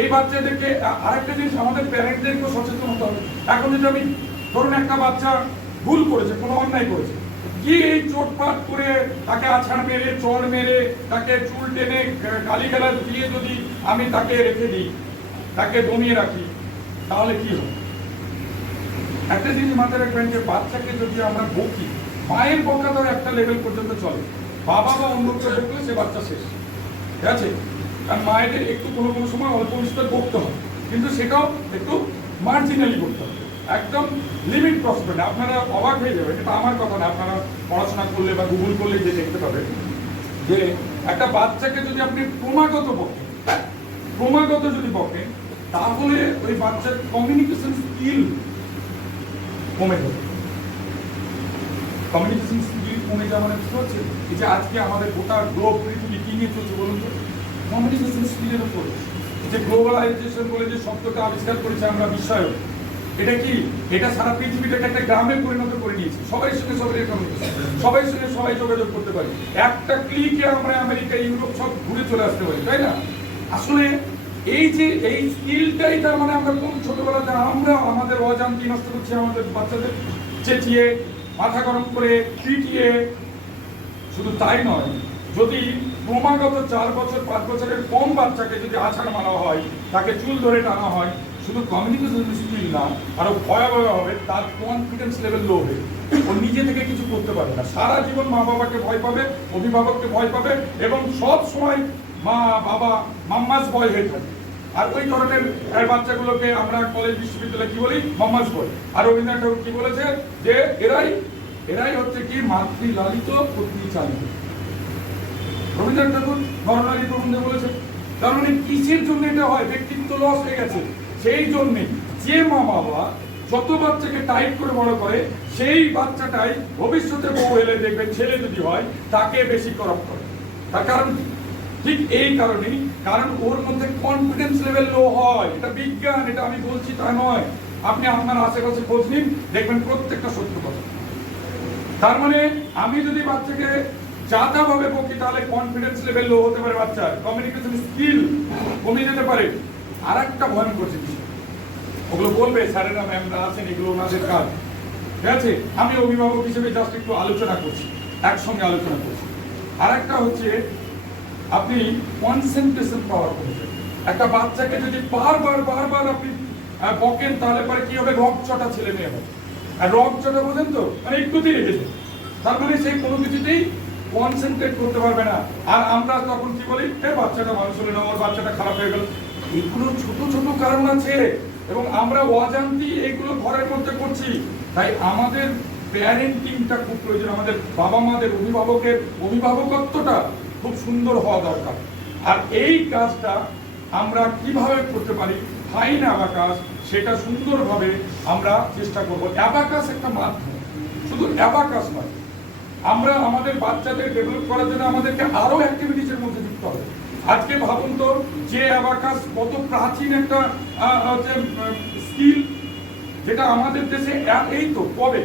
এই বাচ্চাদেরকে আরেকটা জিনিস, আমাদের প্যারেন্টদেরকেও সচেতন হতে হবে। এখন যদি আমি ধরুন একটা বাচ্চা ভুল করেছে, কোনো অন্যায় করেছে, গিয়ে এই চোটপাট করে তাকে আছাড় মেরে, চড় মেরে, তাকে চুল টেনে গালিগালাজ দিয়ে যদি আমি তাকে রেখে দিই, তাকে দমিয়ে রাখি, তাহলে কি হবে? একটা জিনিস মাথায় রাখবেন যে বাচ্চাকে যদি আমরা বকি, মায়ের বকা তো একটা লেভেল পর্যন্ত চলে, বাবা বা অন্য কেউ বকলে সে বাচ্চা শেষ, ঠিক আছে? কারণ মায়েদের একটু কোনো কোনো সময় অল্প বিস্তর বকতে হবে, কিন্তু সেটাও একটু মার্জিনালি করতে হবে, একদম লিমিট ক্রস করে। আপনারা অবাক হয়ে যাবেন, এটা আমার কথা না, আপনারা পড়াশোনা করলে বা গুগল করলে যে দেখতে পাবেন যে একটা বাচ্চাকে যদি আপনি ক্রমাগত যদি বকেন, তাহলে ওই বাচ্চার কমিউনিকেশন স্কিল কমে যাবে। কমিউনিকেশন স্কিল কমে যাওয়া মানে বুঝতে পারছেন? এই যে আজকে আমাদের গোটা গ্লোব পৃথিবী কি নিয়ে চলছে বলুন তো? কমিউনিকেশন স্কিলের উপরে। যে গ্লোবালাইজেশন বলে যে শব্দটা আবিষ্কার করেছে আমরা, বিশ্বায়ন, এটা কি? এটা সারা পৃথিবীটাকে একটা গ্রামে পরিণত করে নিয়েছে। সবাই সঙ্গে সবাই সঙ্গে সবাই যোগাযোগ করতে পারি, একটা ক্লিকে আমরা আমেরিকা, ইউরোপ সব ঘুরে চলে আসতে পারি, তাই না? আসলে এই যে এই স্কিলটাই, তার মানে আমরা কোন ছোটবেলাতে আমরা আমাদের অজান্তি নষ্ট করছি, আমাদের বাচ্চাদের চেঁচিয়ে, মাথা গরম করে, পিটিয়ে। শুধু তাই নয়, যদি ক্রমাগত 4 বছর 5 বছরের কম বাচ্চাকে যদি আছাড় মারা হয়, তাকে চুল ধরে টানা হয়, শুধু কমিউনিকেশন স্কিল না, আরো ভয়াবহ হবে, তার কনফিডেন্স লেভেল লো হবে, ও নিজে থেকে কিছু করতে পারবে না, সারা জীবন মা বাবাকে ভয় পাবে, অভিভাবককে ভয় পাবে, এবং সব সময় মা বাবা মাম্মাস বয় হয়ে থাকে। আর ওই ধরনের বাচ্চাগুলোকে আমরা কলেজ বিশ্ববিদ্যালয়ে কি বলি? মাম্মাস বয়। আর রবীন্দ্রনাথ ঠাকুর কি বলেছে যে এরাই হচ্ছে কি মাতৃ লালিত পত্নী চালিত। রবীন্দ্রনাথ ঠাকুর নরনারী প্রবন্ধে বলেছে। তার মানে কিসের জন্য এটা হয়? ব্যক্তিত্ব লস হয়ে গেছে, সেই জন্যে যে মা বাবা যত বাচ্চাকে টাইট করে বড় করে, সেই বাচ্চাটাই ভবিষ্যতে বউ এলে দেখবেন ছেলে যদি হয় তাকে বেশি করাপ করে। তার কারণ কি? ঠিক এই কারণেই, কারণ ওর মধ্যে কনফিডেন্স লেভেল লো হয়। এটা বিজ্ঞান, এটা আমি বলছি তা নয়। আপনি আপনার আশেপাশে খোঁজ নিন, দেখবেন প্রত্যেকটা সত্য কথা। তার মানে আমি যদি বাচ্চাকে যাতা ভাবে বকি, তাহলে কনফিডেন্স লেভেল লো হতে পারে, বাচ্চার কমিউনিকেশন স্কিল কমে যেতে পারে। আর একটা ভয়ঙ্কর জিনিস, ওগুলো বলবে স্যারেরা ম্যামরা আছেন, এগুলো ওনাদের কাজ, ঠিক আছে? আমি অভিভাবক হিসেবে জাস্ট একটু আলোচনা করছি, একসঙ্গে আলোচনা করছি। আর একটা হচ্ছে আপনি কনসেন্ট্রেশন পাওয়ার করবেন। একটা বাচ্চাকে যদি বারবার আপনি বকেন, তাহলে পরে কি হবে, রকচটা ছেলে মেয়ে হবে। আর রকচটা বোঝেন তো, মানে একটুতেই রেখেছে, তার মানে সেই কোনো কিছুতেই কনসেন্ট্রেট করতে পারবে না। আর আমরা তখন কি বলি, বাচ্চাটা মানুষ হলো না, ওর বাচ্চাটা খারাপ হয়ে গেল। এগুলো ছোট ছোট কারণ আছে, এবং আমরা অজান্তি এইগুলো ঘরের মধ্যে করছি। তাই আমাদের প্যারেন্টিংটা খুব প্রয়োজন, আমাদের বাবা মাদের অভিভাবকত্বটা খুব সুন্দর হওয়া দরকার। আর এই কাজটা আমরা কিভাবে করতে পারি, ফাইন অ্যাবাকাস, সেটা সুন্দরভাবে আমরা চেষ্টা করব। অ্যাবাকাস একটা মাধ্যম, শুধু অ্যাবাকাস নয়। আমরা আমাদের বাচ্চাদের ডেভেলপ করার জন্য আমাদেরকে আরো অ্যাক্টিভিটিসের মধ্যে যুক্ত হবে। আজকে ভাবুন তো, যে অ্যাবাকাস কত প্রাচীন একটা স্কিল, যেটা আমাদের দেশে এই তো কবে,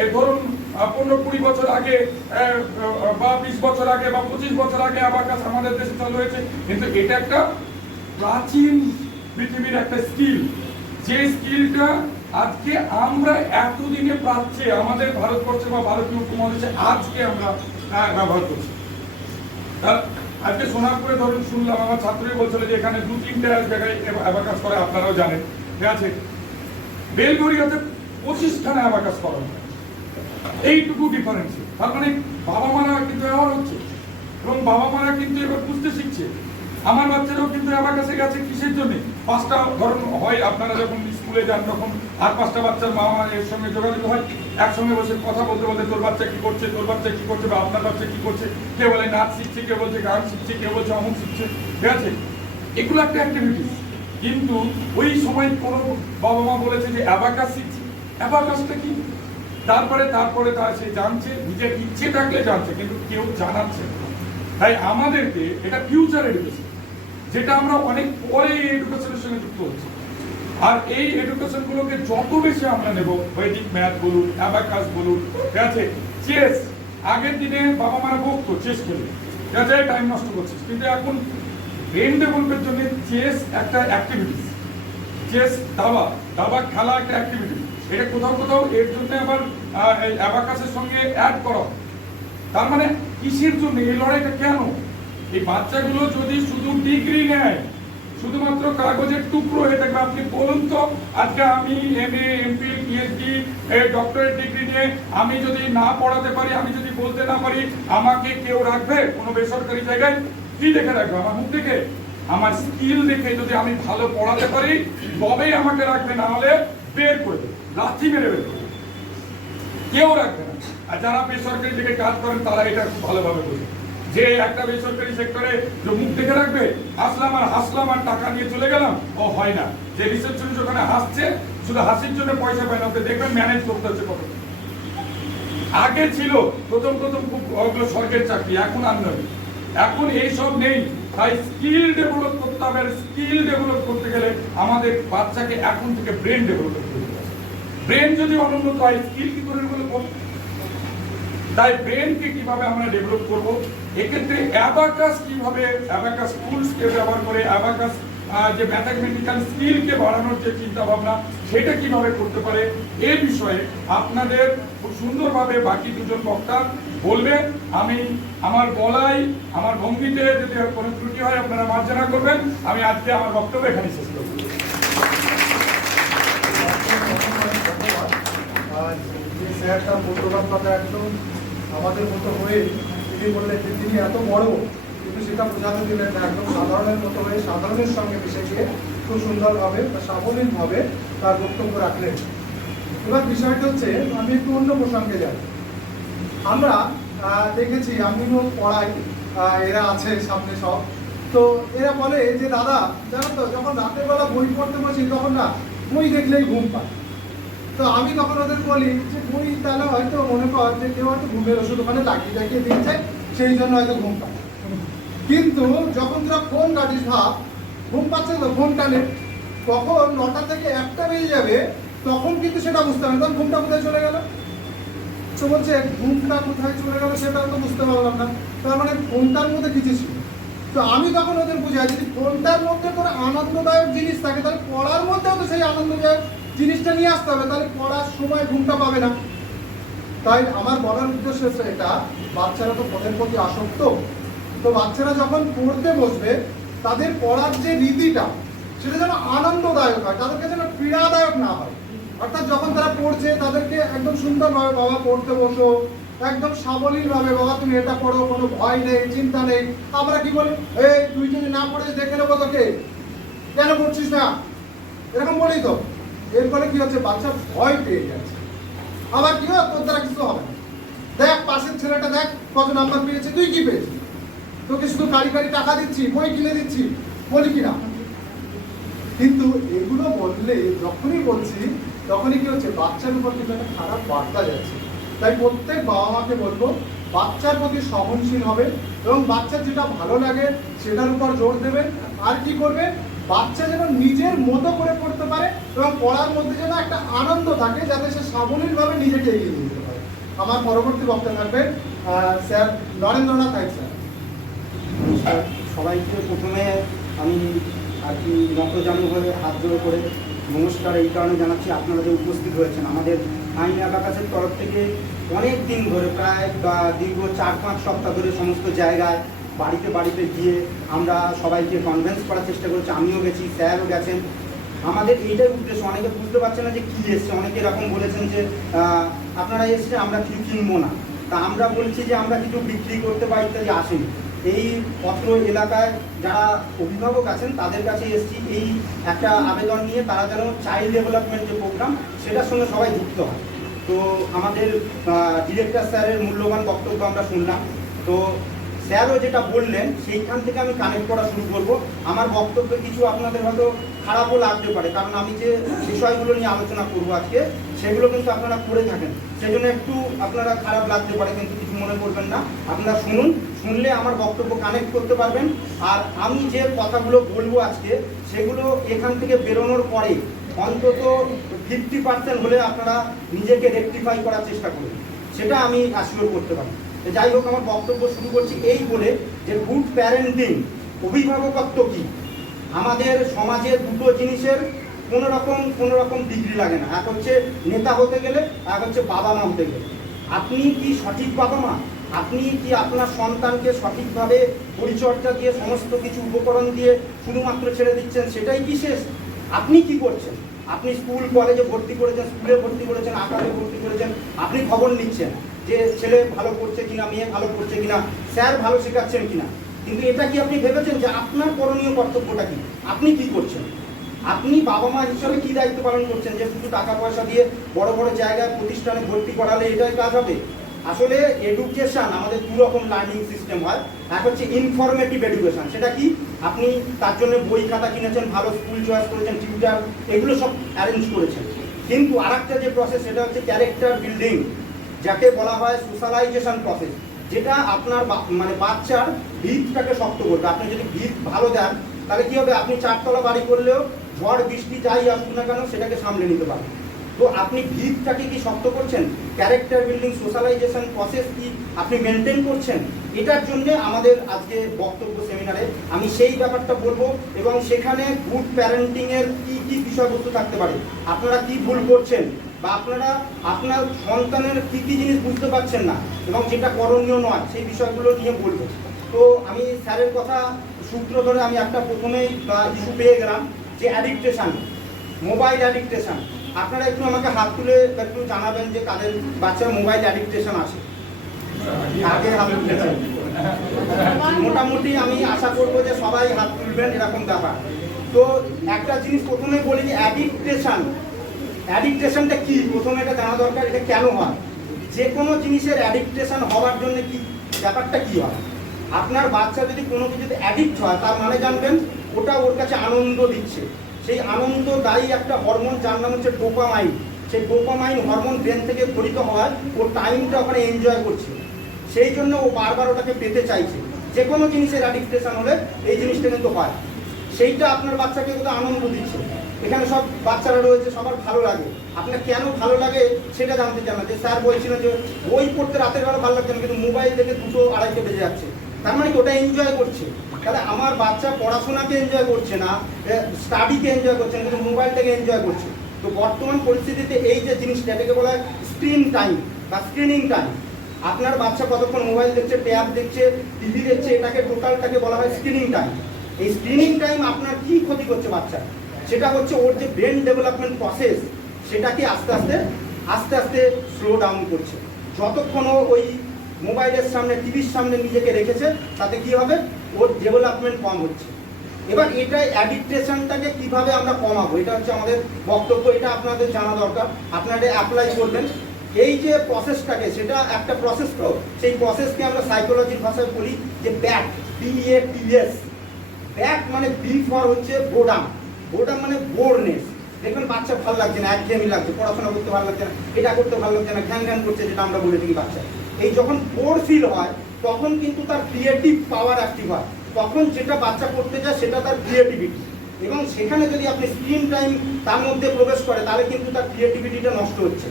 এই ধরুন 15-20 বছর আগে বা 20 বছর আগে বা 25 বছর আগে অ্যাবাকাস আমাদের দেশে চালু হয়েছে। কিন্তু এটা একটা প্রাচীন পৃথিবীর একটা স্কিল, যে স্কিলটা আজকে আমরা এতদিনে পাচ্ছি আমাদের ভারতবর্ষে বা ভারতীয় উপমহাদেশে, আজকে আমরা ব্যবহার করছি। আজকে সোনারপুরে ধরুন শুনলাম, আমার ছাত্রই বলছিল যে এখানে 2-3টে জায়গায় অ্যাবাকাস করে, আপনারাও জানেন, ঠিক আছে? বেলঘড়িয়াতে 25খানা অ্যাবাকাস করা হয়, এইটুকু ডিফারেন্স। তার মানে বাবা মারা কিন্তু অ্যাওয়ার হচ্ছে, এবং বাবা মারা কিন্তু এবার বুঝতে শিখছে। আমার বাচ্চারাও কিন্তু অ্যাবাকাসে গেছে, কিসের জন্য? 5টা ধরুন হয়, আপনারা যখন স্কুলে যান তখন আর 5টা বাচ্চার মা এর সঙ্গে যোগাযোগ হয়, একসঙ্গে বসে কথা বলতে বলতে, তোর বাচ্চা কি করছে, তোর বাচ্চা কি করছে, বা আপনার বাচ্চা কি করছে, কে বলে নাচ শিখছে, কে বলছে গান শিখছে, কে বলছে অমুক শিখছে, ঠিক আছে? এগুলো একটা অ্যাক্টিভিটিস। কিন্তু ওই সময় কোনো বাবা মা বলেছে যে অ্যাবাকাস শিখছে। অ্যাবাকাসটা কি? তারপরে তার সে জানছে, নিজের ইচ্ছে থাকলে জানছে, কিন্তু কেউ জানাচ্ছে না। তাই আমাদেরকে এটা ফিউচার এডুকেশন, যেটা আমরা অনেক পরে এই এডুকেশনের সঙ্গে যুক্ত হচ্ছি। আর এই এডুকেশন গুলোকে যত বেশি আমরা নেব, বৈদিক ম্যাথ বলুন, অ্যাবাকাস বলুন, ঠিক আছে? চেস, আগের দিনে বাবা মারা বকতো চেস খেলে, ঠিক আছে, টাইম নষ্ট করছিস, কিন্তু এখন ব্রেন ডেভেলপের জন্য চেস একটা অ্যাক্টিভিটিস। চেস দাবা খেলা একটা অ্যাক্টিভিটি। এটা কোথাও এর জন্য আবার এই অ্যাবাকাসের সঙ্গে অ্যাড করা। তার মানে কিসের জন্য এই লড়াইটা? কেন? এই বাচ্চাগুলো যদি শুধু ডিগ্রি নেয়, শুধুমাত্র কাগজের টুকরো হয়ে থাকবে। আপনি বলুন তো, আজকে আমি MA, MPhil, PhD, doctorate degree নিয়ে আমি যদি না পড়াতে পারি, আমি যদি বলতে না পারি, আমাকে কেউ রাখবে কোনো বেসরকারি জায়গায়? কি দেখে রাখবে? আমার মুখ দেখে? আমার স্কিল দেখে যদি আমি ভালো পড়াতে পারি, তবেই আমাকে রাখবে, না হলে বের করে দেবে, লাথি মেরে বের করে দেবে, কেউ রাখবে না। আর যারা বেসরকারি দিকে কাজ করেন তারা এটা খুব ভালোভাবে বোঝে, যে একটা বেসরকারি সেক্টরে যে মুখ দেখে রাখবে, আসলাম আর হাসলাম আর টাকা নিয়ে চলে গেলাম, ও হয় না। যে রিসেপশনিস্ট ওখানে হাসছে, শুধু হাসির জন্য পয়সা পায় না, ওকে দেখবেন ম্যানেজ করতে হচ্ছে কত। আগে ছিল প্রথম খুব সরকারি চাকরি, এখন আর নয়, এখন এইসব নেই। তাই স্কিল ডেভেলপ করতে হবে। স্কিল ডেভেলপ করতে গেলে আমাদের বাচ্চাকে এখন থেকে ব্রেন ডেভেলপ করতে হবে। ব্রেন যদি অনুন্নত হয়, স্কিল কি করে ডেভেলপ হবে? তাই ব্রেনকে কিভাবে আমরা ডেভেলপ করব, এক্ষেত্রে অ্যাবাকাস কিভাবে, অ্যাবাকাস টুলসকে ব্যবহার করে অ্যাবাকাস যে ম্যাথমেটিক্যাল স্কিলকে বাড়ানোর যে চিন্তা ভাবনা, সেটা কিভাবে করতে পারে, এই বিষয়ে আপনাদের খুব সুন্দরভাবে বাকি দুজন বক্তা বলবে। আমি আমার গলায়, আমার ভঙ্গিতে যদি কোনো ত্রুটি হয় আপনারা মার্জনা করবেন। আমি আজকে আমার বক্তব্য এখানে শেষ করব। স্যারটা মূল্যবান কথা একদম আমাদের মতো হয়ে তিনি বললেন যে তিনি এত বড়, কিন্তু সেটা বোঝাতে দিলেন না, একদম সাধারণের মতো হয়ে সাধারণের সঙ্গে মিশে গিয়ে খুব সুন্দরভাবে বা সাবলীলভাবে তার বক্তব্য রাখলেন। এবার বিষয়টা হচ্ছে, আমি একটু অন্য প্রসঙ্গে যাই। আমরা দেখেছি, আমিও পড়াই, এরা আছে সামনে সব, তো এরা বলে যে দাদা জানো তো, যখন রাতের বেলা বই পড়তে বসি তখন না বই দেখলেই ঘুম পায়। তো আমি তখন ওদের বলি যে বই তাহলে হয়তো মনে কর যে কেউ হয়তো ঘুমের ওষুধ ওখানে লাগিয়ে দিচ্ছে, সেই জন্য হয়তো ঘুম পায়। কিন্তু যখন তোরা ফোন কাটিস, ভাব ঘুম পাচ্ছে তো ফোন টানে, কখন 9টা থেকে 1টা বেজে যাবে তখন কিন্তু সেটা বুঝতে পারবে তখন ঘুমটা কোথায় চলে গেল। তো বলছে ঘুমটা কোথায় চলে গেল সেটাও তো বুঝতে পারলাম না, তার মানে ফোনটার মধ্যে কিছু ছিল। তো আমি তখন ওদের বুঝাই, যদি ফোনটার মধ্যে কোনো আনন্দদায়ক জিনিস থাকে তাহলে পড়ার মধ্যেও তো সেই আনন্দদায়ক জিনিসটা নিয়ে আসতে হবে, তাহলে পড়ার সময় ঘুমটা পাবে না। তাই আমার বলার উদ্দেশ্য হচ্ছে এটা, বাচ্চারা তো ফোনের প্রতি আসক্ত, তো বাচ্চারা যখন পড়তে বসবে তাদের পড়ার যে রীতিটা সেটা যেন আনন্দদায়ক হয়, তাদেরকে যেন পীড়াদায়ক না হয়। অর্থাৎ যখন তারা পড়ছে তাদেরকে একদম সুন্দরভাবে বাবা পড়তে বসো, একদম সাবলীলভাবে বাবা তুমি এটা পড়ো, কোনো ভয় নেই চিন্তা নেই। আমরা কি বলি, এই তুই যদি না পড়ে দেখে নেবো তোকে, কেন পড়ছিস না, এরকম বলি তো। এর ফলে কি হচ্ছে, বাচ্চা ভয় পেয়ে যাচ্ছে। আবার কি হয়, তোর দ্বারা কিছু হবে না, দেখ পাশের ছেলেটা দেখ কত নাম্বার পেয়েছে, তুই কি পেয়েছিস, তোকে শুধু কারি কারি টাকা দিচ্ছি, বই কিনে দিচ্ছি, বলি কিনা। কিন্তু এগুলো বললে যখনই বলছি তখনই কি হচ্ছে, বাচ্চার উপর কিন্তু একটা খারাপ বার্তা যাচ্ছে। তাই প্রত্যেক বাবা মাকে বলবো বাচ্চার প্রতি সহনশীল হবে এবং বাচ্চার যেটা ভালো লাগে সেটার উপর জোর দেবেন। আর কি করবে, বাচ্চা যেন নিজের মতো করে পড়তে পারে এবং পড়ার মধ্যে যেন একটা আনন্দ থাকে, যাতে সে সাবলীলভাবে নিজেকে এগিয়ে নিয়ে যেতে পারে। আমার পরবর্তী বক্তা থাকবেন স্যার নরেন্দ্রনাথ নাইক স্যার। সবাইকে প্রথমে আমি আর কি নতজানু হয়ে হাত জোড়ো করে নমস্কার এই কারণে জানাচ্ছি, আপনারা যে উপস্থিত হয়েছেন আমাদের আইন আবাকাসের তরফ থেকে অনেক দিন ধরে, প্রায় দীর্ঘ 4-5 সপ্তাহ ধরে সমস্ত জায়গায় বাড়িতে বাড়িতে গিয়ে আমরা সবাইকে কনভিন্স করার চেষ্টা করেছি। আমিও গেছি, স্যারও গেছেন। আমাদের এইটাই উদ্দেশ্য, অনেকে বুঝতে পারছে না যে কী এসছে। অনেকে এরকম বলেছেন যে আপনারা এসছে আমরা কিছু কিনবো না, তা আমরা বলছি যে আমরা কিছু বিক্রি করতে বা ইত্যাদি আসেনি। এই পত্র এলাকায় যারা অভিভাবক আছেন তাদের কাছে এসেছি এই একটা আবেদন নিয়ে, তারা যেন চাইল্ড ডেভেলপমেন্ট যে প্রোগ্রাম সেটার সঙ্গে সবাই যুক্ত হয়। তো আমাদের ডিরেক্টর স্যারের মূল্যবান বক্তব্য আমরা শুনলাম। তো স্যারও যেটা বললেন সেইখান থেকে আমি কানেক্ট করা শুরু করব। আমার বক্তব্যে কিছু আপনাদের হয়তো খারাপও লাগতে পারে, কারণ আমি যে বিষয়গুলো নিয়ে আলোচনা করবো আজকে সেগুলো কিন্তু আপনারা করে থাকেন, সেই জন্য একটু আপনারা খারাপ লাগতে পারে, কিন্তু কিছু মনে করবেন না। আপনারা শুনুন, শুনলে আমার বক্তব্য কানেক্ট করতে পারবেন। আর আমি যে কথাগুলো বলবো আজকে সেগুলো এখান থেকে বেরোনোর পরে অন্তত 50% হলে আপনারা নিজেকে রেকটিফাই করার চেষ্টা করুন, সেটা আমি অ্যাসিওর করতে পারি। যাই হোক, আমার বক্তব্য শুরু করছি এই বলে যে গুড প্যারেন্টিং, অভিভাবকত্ব কি। আমাদের সমাজে দুটো জিনিসের কোনো রকম ডিগ্রি লাগে না। এক হচ্ছে নেতা হতে গেলে, এক হচ্ছে বাবা মা হতে গেলে। আপনি কি সঠিক বাবা মা? আপনি কি আপনার সন্তানকে সঠিকভাবে পরিচর্যা দিয়ে সমস্ত কিছু উপকরণ দিয়ে শুধুমাত্র ছেড়ে দিচ্ছেন, সেটাই কি শেষ? আপনি কি করছেন? আপনি স্কুল কলেজে ভর্তি করেছেন, স্কুলে ভর্তি করেছেন, আকারে ভর্তি করেছেন, আপনি খবর নিচ্ছেন যে ছেলে ভালো করছে কিনা, মেয়ে ভালো করছে কিনা, স্যার ভালো শেখাচ্ছেন কিনা। কিন্তু এটা কি আপনি ভেবেছেন যে আপনার করণীয় কর্তব্যটা কি? আপনি কি করছেন? আপনি বাবা মা হিসাবে কি দায়িত্ব পালন করছেন যে শুধু টাকা পয়সা দিয়ে বড় বড় জায়গায় প্রতিষ্ঠানে ভর্তি করালে এটাই কাজ হবে? আসলে এডুকেশন আমাদের দু রকম লার্নিং সিস্টেম হয়। এক হচ্ছে ইনফরমেটিভ এডুকেশন, সেটা কি আপনি তার জন্য বই খাতা কিনেছেন, ভালো স্কুল চয়েস করেছেন, টিউটার এগুলো সব অ্যারেঞ্জ করেছেন। কিন্তু আরেকটা যে প্রসেস সেটা হচ্ছে ক্যারেক্টার বিল্ডিং, যাকে বলা হয় সোশ্যালাইজেশন প্রসেস, যেটা আপনার মানে বাচ্চার ভিতটাকে শক্ত করবে। আপনি যদি ভিত ভালো দেন তাহলে কি হবে, আপনি 4 তলা বাড়ি করলেও ঝড় বৃষ্টি যাই আসুক না কেন সেটাকে সামলে নিতে পারবেন। তো আপনি ভিতটাকে কি শক্ত করছেন? ক্যারেক্টার বিল্ডিং সোশ্যালাইজেশন প্রসেস কি আপনি মেনটেন করছেন? এটার জন্য আমাদের আজকে বক্তব্য সেমিনারে আমি সেই ব্যাপারটা বলবো, এবং সেখানে গুড প্যারেন্টিং এর কি কি বিষয়বস্তু থাকতে পারে, আপনারা কি ভুল করছেন বা আপনারা আপনার সন্তানের কি কি জিনিস বুঝতে পারছেন না এবং যেটা করণীয় নয়, সেই বিষয়গুলো নিয়ে বলবো। তো আমি স্যারের কথা সূত্র ধরে আমি একটা প্রথমেই ইস্যু পেয়ে গেলাম যে অ্যাডিকটেশন, মোবাইল অ্যাডিকটেশন। আপনারা একটু আমাকে হাত তুলে একটু জানাবেন যে কাদের বাচ্চার মোবাইল অ্যাডিকটেশন আছে। আগে হাত তুলেছেন, মোটামুটি আমি আশা করবো যে সবাই হাত তুলবেন, এরকম ব্যাপার। তো একটা জিনিস প্রথমে বলি যে অ্যাডিকটেশনটা কি, প্রথমে এটা জানা দরকার, এটা কেন হয়। যে কোনো জিনিসের অ্যাডিকটেশন হওয়ার জন্য কি ব্যাপারটা কি হয়, আপনার বাচ্চা যদি কোনো কিছুতে অ্যাডিক্ট হয় তার মানে জানবেন ওটা ওর কাছে আনন্দ দিচ্ছে। সেই আনন্দদায়ী একটা হরমোন যার নাম হচ্ছে ডোপামাইন। সেই ডোপামাইন হরমোন ব্রেন থেকে ক্ষরিত হওয়ার ওর টাইমটা ওখানে এনজয় করছে, সেই জন্য ও বারবার ওটাকে পেতে চাইছে। যে কোনো জিনিসের অ্যাডিকটেশন হলে এই জিনিসটা কিন্তু হয়। সেইটা আপনার বাচ্চাকে কিন্তু আনন্দ দিচ্ছে। এখানে সব বাচ্চারা রয়েছে, সবার ভালো লাগে। আপনার কেন ভালো লাগে সেটা জানতে চান না, যে স্যার বলছিলেন যে বই পড়তে রাতের বেলা ভালো লাগছে না, কিন্তু মোবাইল থেকে 2-2:30 বেজে যাচ্ছে, তার মানে কি ওটা এনজয় করছে। তাহলে আমার বাচ্চা পড়াশোনাকে এনজয় করছে না, স্টাডিকে এনজয় করছে না, কিন্তু মোবাইলটাকে এনজয় করছে। তো বর্তমান পরিস্থিতিতে এই যে জিনিসটা, এটাকে বলা হয় স্ক্রিন টাইম বা স্ক্রিনিং টাইম। আপনার বাচ্চা কতক্ষণ মোবাইল দেখছে, ট্যাব দেখছে, টিভি দেখছে, এটাকে টোটালটাকে বলা হয় স্ক্রিনিং টাইম। এই স্ক্রিনিং টাইম আপনার কি ক্ষতি করছে বাচ্চা, সেটা হচ্ছে ওর যে ব্রেন ডেভেলপমেন্ট প্রসেস, সেটাকে আস্তে আস্তে স্লো ডাউন করছে। যতক্ষণ ও ওই মোবাইলের সামনে, টিভির সামনে নিজেকে রেখেছে, তাতে কি হবে, ওর ডেভেলপমেন্ট কম হচ্ছে। এবার এটা অ্যাডিকটেশনটাকে কিভাবে আমরা কমাবো, এটা হচ্ছে আমাদের বক্তব্য। এটা আপনাদের জানা দরকার, আপনারা অ্যাপ্লাই করবেন। এই যে প্রসেসটাকে, সেটা একটা প্রসেস, তো সেই প্রসেসকে আমরা সাইকোলজির ভাষায় বলি যে ব্যাট, BATS। ব্যাট মানে বি ফর হচ্ছে বোর্ডাম, বোর্ডাম মানে বোরনেস। দেখবেন বাচ্চা ভালো লাগছে না, একঘেয়েমি লাগছে, পড়াশোনা করতে ভালো লাগছে না, এটা করতে ভালো লাগছে না, ঘ্যান ঘ্যান করছে, যেটা আমরা বলে থাকি বাচ্চা। এই যখন বোর ফিল হয়, তখন কিন্তু তার ক্রিয়েটিভ পাওয়ার অ্যাক্টিভ হয়। তখন যেটা বাচ্চা করতে যায় সেটা তার ক্রিয়েটিভিটি, এবং সেখানে যদি আপনি স্ক্রিন টাইম তার মধ্যে প্রবেশ করে, তাহলে কিন্তু তার ক্রিয়েটিভিটিটা নষ্ট হচ্ছে।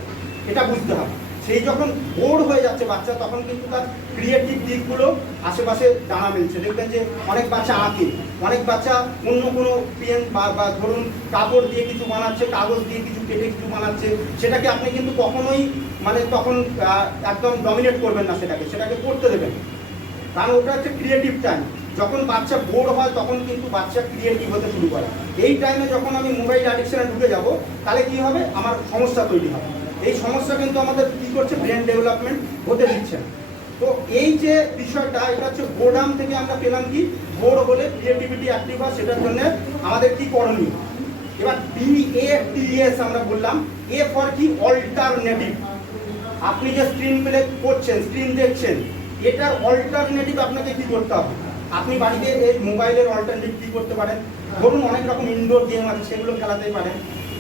এটা বুঝতে হবে। সেই যখন বোর হয়ে যাচ্ছে বাচ্চা, তখন কিন্তু তার ক্রিয়েটিভ দিকগুলো আশেপাশে ডানা মিলছে। দেখবেন যে অনেক বাচ্চা আঁকে, অনেক বাচ্চা অন্য কোনো পেন বা ধরুন কাপড় দিয়ে কিছু বানাচ্ছে, কাগজ দিয়ে কিছু কেটে কিছু বানাচ্ছে। সেটাকে আপনি কিন্তু কখনোই মানে তখন একদম ডমিনেট করবেন না, সেটাকে করতে দেবেন, কারণ ওটা হচ্ছে ক্রিয়েটিভ টাইম। যখন বাচ্চা বোর হয়, তখন কিন্তু বাচ্চা ক্রিয়েটিভ হতে শুরু করে। এই টাইমে যখন আমি মোবাইল অ্যাডিকশনে ঢুকে যাব, তাহলে কি হবে, আমার সমস্যা তৈরি হবে। এই সমস্যা কিন্তু আমাদের কি করছে, ব্রেন ডেভেলপমেন্ট হতে দিচ্ছে না। তো এই যে বিষয়টা, এটা হচ্ছে বোর্ডাম থেকে আমরা পেলাম কি, বোর হলে ক্রিয়েটিভিটি অ্যাক্টিভ হয়, সেটার জন্য আমাদের কি করণীয়। এবার BATS আমরা বললাম, এ ফর কি, অল্টারনেটিভ। আপনি যে স্ক্রিন প্লে করছেন, স্ক্রিন দেখছেন, এটার অল্টারনেটিভ আপনাকে কি করতে হবে। আপনি বাড়িতে এই মোবাইলের অল্টারনেটিভ কি করতে পারেন, ধরুন অনেক রকম ইনডোর গেম আছে, সেগুলো খেলাতে পারেন।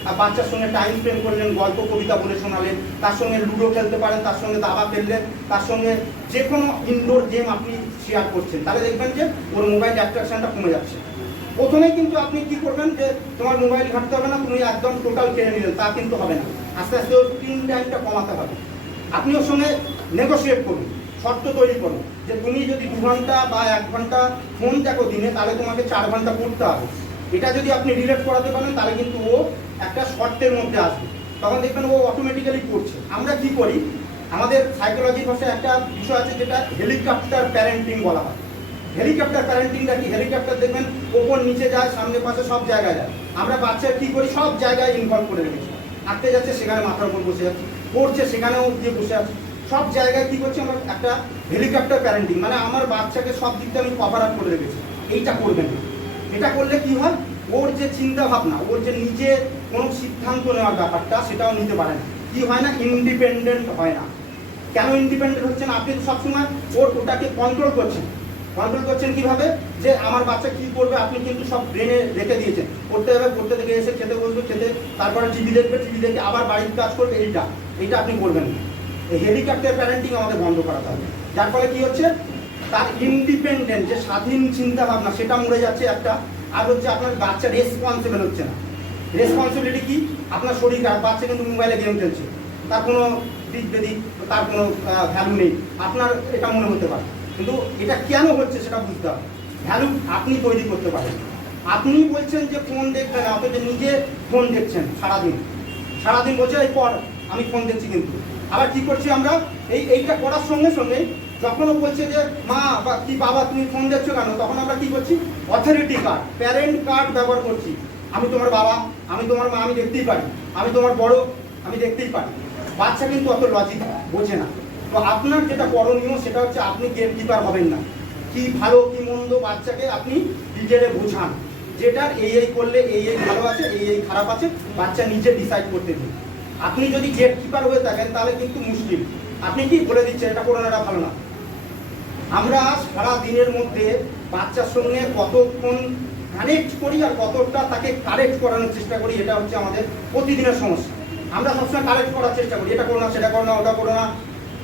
আর বাচ্চার সঙ্গে টাইম স্পেন্ড করলেন, গল্প কবিতা বলে শোনালেন, তার সঙ্গে লুডো খেলতে পারেন, তার সঙ্গে দাবা খেললেন, তার সঙ্গে যে কোনো ইনডোর গেম আপনি শেয়ার করছেন, তাহলে দেখবেন যে ওর মোবাইল অ্যাট্রাকশনটা কমে যাচ্ছে। প্রথমেই কিন্তু আপনি কি করবেন, যে তোমার মোবাইল ঘাঁটতে হবে না, তুমি একদম টোটাল কেড়ে নিলেন, তা কিন্তু হবে না। আস্তে আস্তে ওর স্ক্রিন টাইমটা কমাতে হবে। আপনি ওর সঙ্গে নেগোশিয়েট করুন, শর্ত তৈরি করুন, যে তুমি যদি 2 ঘন্টা বা 1 ঘন্টা ফোন দেখো দিনে, তাহলে তোমাকে 4 ঘন্টা পড়তে হবে। এটা যদি আপনি রিলেট করাতে পারেন, তাহলে কিন্তু ও একটা শর্তের মধ্যে আসবে, তখন দেখবেন ও অটোমেটিক্যালি করছে। আমরা কি করি, আমাদের সাইকোলজির ভাষায় একটা বিষয় আছে, যেটা হেলিকপ্টার প্যারেন্টিং বলা হয়। হেলিকপ্টার প্যারেন্টিংটা কি, হেলিকপ্টার দেখবেন ওপর নিচে যায়, সামনে পাশে সব জায়গায় যায়। আমরা বাচ্চা কি করি, সব জায়গায় ইনভলভ করে রেখেছি। হাঁটতে যাচ্ছে, সেখানে মাথার উপর বসে যাচ্ছে, পড়ছে, সেখানেও গিয়ে বসে আছে, সব জায়গায় কি করছি আমরা, একটা হেলিকপ্টার প্যারেন্টিং। মানে আমার বাচ্চাকে সব দিকটা আমি কভার আপ করে রেখেছি। এইটা করবেন না। এটা করলে কি হয়, ওর যে চিন্তা ভাবনা, ওর যে নিজে কোনো সিদ্ধান্ত নেওয়ার ব্যাপারটা, সেটাও নিতে পারে না। কি হয় না, ইন্ডিপেন্ডেন্ট হয় না। কেন ইন্ডিপেন্ডেন্ট হচ্ছে না, আপনি তো সবসময় ওটাকে কন্ট্রোল করছেন। কন্ট্রোল করছেন কিভাবে, যে আমার বাচ্চা কি করবে আপনি কিন্তু সব ব্রেনে রেখে দিয়েছেন। পড়তে যাবে, পড়তে থেকে এসে খেতে বসবে, খেতে তারপরে টিভি দেখবে, টিভি দেখে আবার বাড়ির কাজ করবে। এইটা আপনি করবেন না। এই হেলিকপ্টার প্যারেন্টিং আমাদের বন্ধ করাতে হবে। যার ফলে কি হচ্ছে, তার ইন্ডিপেন্ডেন্ট যে স্বাধীন চিন্তা ভাবনা, সেটা মরে যাচ্ছে একটা। আর হচ্ছে আপনার বাচ্চা রেসপন্সিবল হচ্ছে না। রেসপন্সিবিলিটি কি, আপনার শরীর খারাপ, বাচ্চা কিন্তু মোবাইলে গেম খেলছে, তার কোনো দিক বেদিক, তার কোনো ভ্যালু নেই, আপনার এটা মনে হতে পারে। কিন্তু এটা কেন হচ্ছে সেটা বুঝতে হবে। ভ্যালু আপনি তৈরি করতে পারেন। আপনি বলছেন যে ফোন দেখবেন, অথচ নিজে ফোন দেখছেন সারাদিন বলছে এই পর আমি ফোন দেখছি, কিন্তু আবার কি করছি আমরা, এইটা করার সঙ্গে সঙ্গে যখন বলছে যে মা বা কি বাবা তুমি ফোন দেখছো কেন, তখন আমরা কি করছি, অথরিটি কার্ড, প্যারেন্ট কার্ড ব্যবহার করছি। আমি তোমার বাবা, আমি তোমার মা, আমি দেখতেই পারি, আমি তোমার বড়, আমি দেখতেই পারি। বাচ্চা কিন্তু অত লজিক বোঝে না। তো আপনার যেটা করণীয়, সেটা হচ্ছে আপনি গেট কিপার হবেন না। কি ভালো কি মন্দ বাচ্চাকে আপনি ডিটেলে বোঝান, যেটার এই করলে এই ভালো আছে, এই খারাপ আছে, বাচ্চা নিজে ডিসাইড করতে দিন। আপনি যদি গেট কিপার হয়ে থাকেন, তাহলে কিন্তু মুশকিল। আপনি কি বলে দিচ্ছেন এটা করো না, এটা ভালো না। আমরা সারা দিনের মধ্যে বাচ্চার সঙ্গে কতক্ষণ কানেক্ট করি আর কতটা তাকে কারেক্ট করানোর চেষ্টা করি, এটা হচ্ছে আমাদের প্রতিদিনের সমস্যা। আমরা সবসময় কারেক্ট করার চেষ্টা করি, এটা করো না, সেটা করো না, ওটা করো না।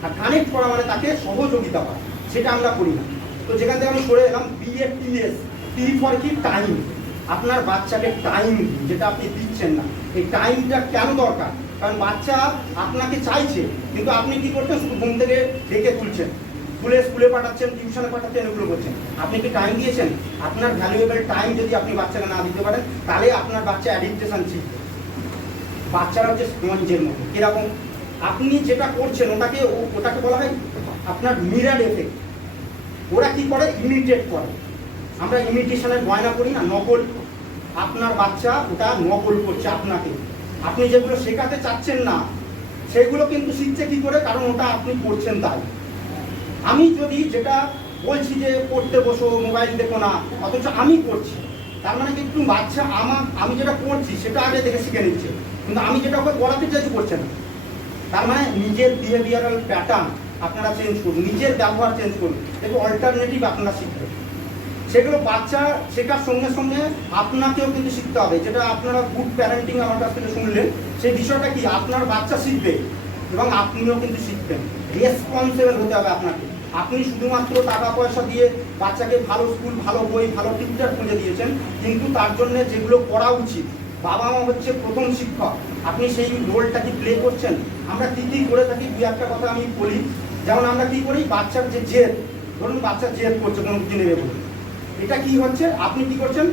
আর কানেক্ট করা মানে তাকে সহযোগিতা করা, সেটা আমরা করি না। তো যেখান থেকে আমি সরে এলাম BATS, টি ফর কি টাইম। আপনার বাচ্চাকে টাইম যেটা আপনি দিচ্ছেন না, এই টাইমটা কেন দরকার? কারণ বাচ্চা আপনাকে চাইছে, কিন্তু আপনি কি করছেন? শুধু ঘুম থেকে ডেকে তুলছেন, স্কুলে পাঠাচ্ছেন, টিউশনে পাঠাচ্ছেন, এগুলো করছেন। আপনি কি টাইম দিয়েছেন? আপনার ভ্যালুয়েবল টাইম যদি আপনি বাচ্চাকে না দিতে পারেন, তাহলে আপনার বাচ্চা অ্যাডিকটেশন শিখবে। বাচ্চারা হচ্ছে স্পঞ্জের মতো। কিরকম? আপনি যেটা করছেন ওটাকে বলা হয় আপনার মিরার এফেক্ট। ওরা কি করে? ইমিটেট করে। আমরা ইমিটেশনের গয়না করি না, নকল। আপনার বাচ্চা ওটা নকল করছে আপনাকে। আপনি যেগুলো শেখাতে চাচ্ছেন না সেগুলো কিন্তু শিখছে কি করে? কারণ ওটা আপনি করছেন তাই। আমি যদি যেটা বলছি যে পড়তে বসো, মোবাইল দেখো না, অথচ আমি করছি, তার মানে কিন্তু বাচ্চা আমি যেটা করছি সেটা আগে দেখে শিখে নিচ্ছে, কিন্তু আমি যেটা ওকে করাতে চাইছি করছে না। তার মানে নিজের বিহেভিয়ারাল প্যাটার্ন আপনারা চেঞ্জ করুন, নিজের ব্যবহার চেঞ্জ করুন, দেখুন অল্টারনেটিভ আপনারা শিখবেন। সেগুলো বাচ্চা শেখার সঙ্গে সঙ্গে আপনাকেও কিন্তু শিখতে হবে। যেটা আপনারা গুড প্যারেন্টিং আমার কাছ থেকে শুনলেন, সেই বিষয়টা কি? আপনার বাচ্চা শিখবে এবং আপনিও কিন্তু শিখবেন। রেসপন্সিবল হতে হবে আপনাকে। আপনি শুধুমাত্র টাকা পয়সা দিয়ে বাচ্চাকে ভালো স্কুল, ভালো বই, ভালো টিচার খুঁজে দিয়েছেন, কিন্তু তার জন্য যেগুলো করা উচিত, বাবা মা হচ্ছে প্রথম শিক্ষক, আপনি সেই রোলটা কি প্লে করছেন? আমরা কী করে থাকি, দু একটা কথা আমি বলি। যেমন আমরা কি করি, বাচ্চার যে জেদ, ধরুন বাচ্চা জেদ করছে কোনো কিছু নেবে বলে, এটা কি হচ্ছে? আপনি কি করছেন?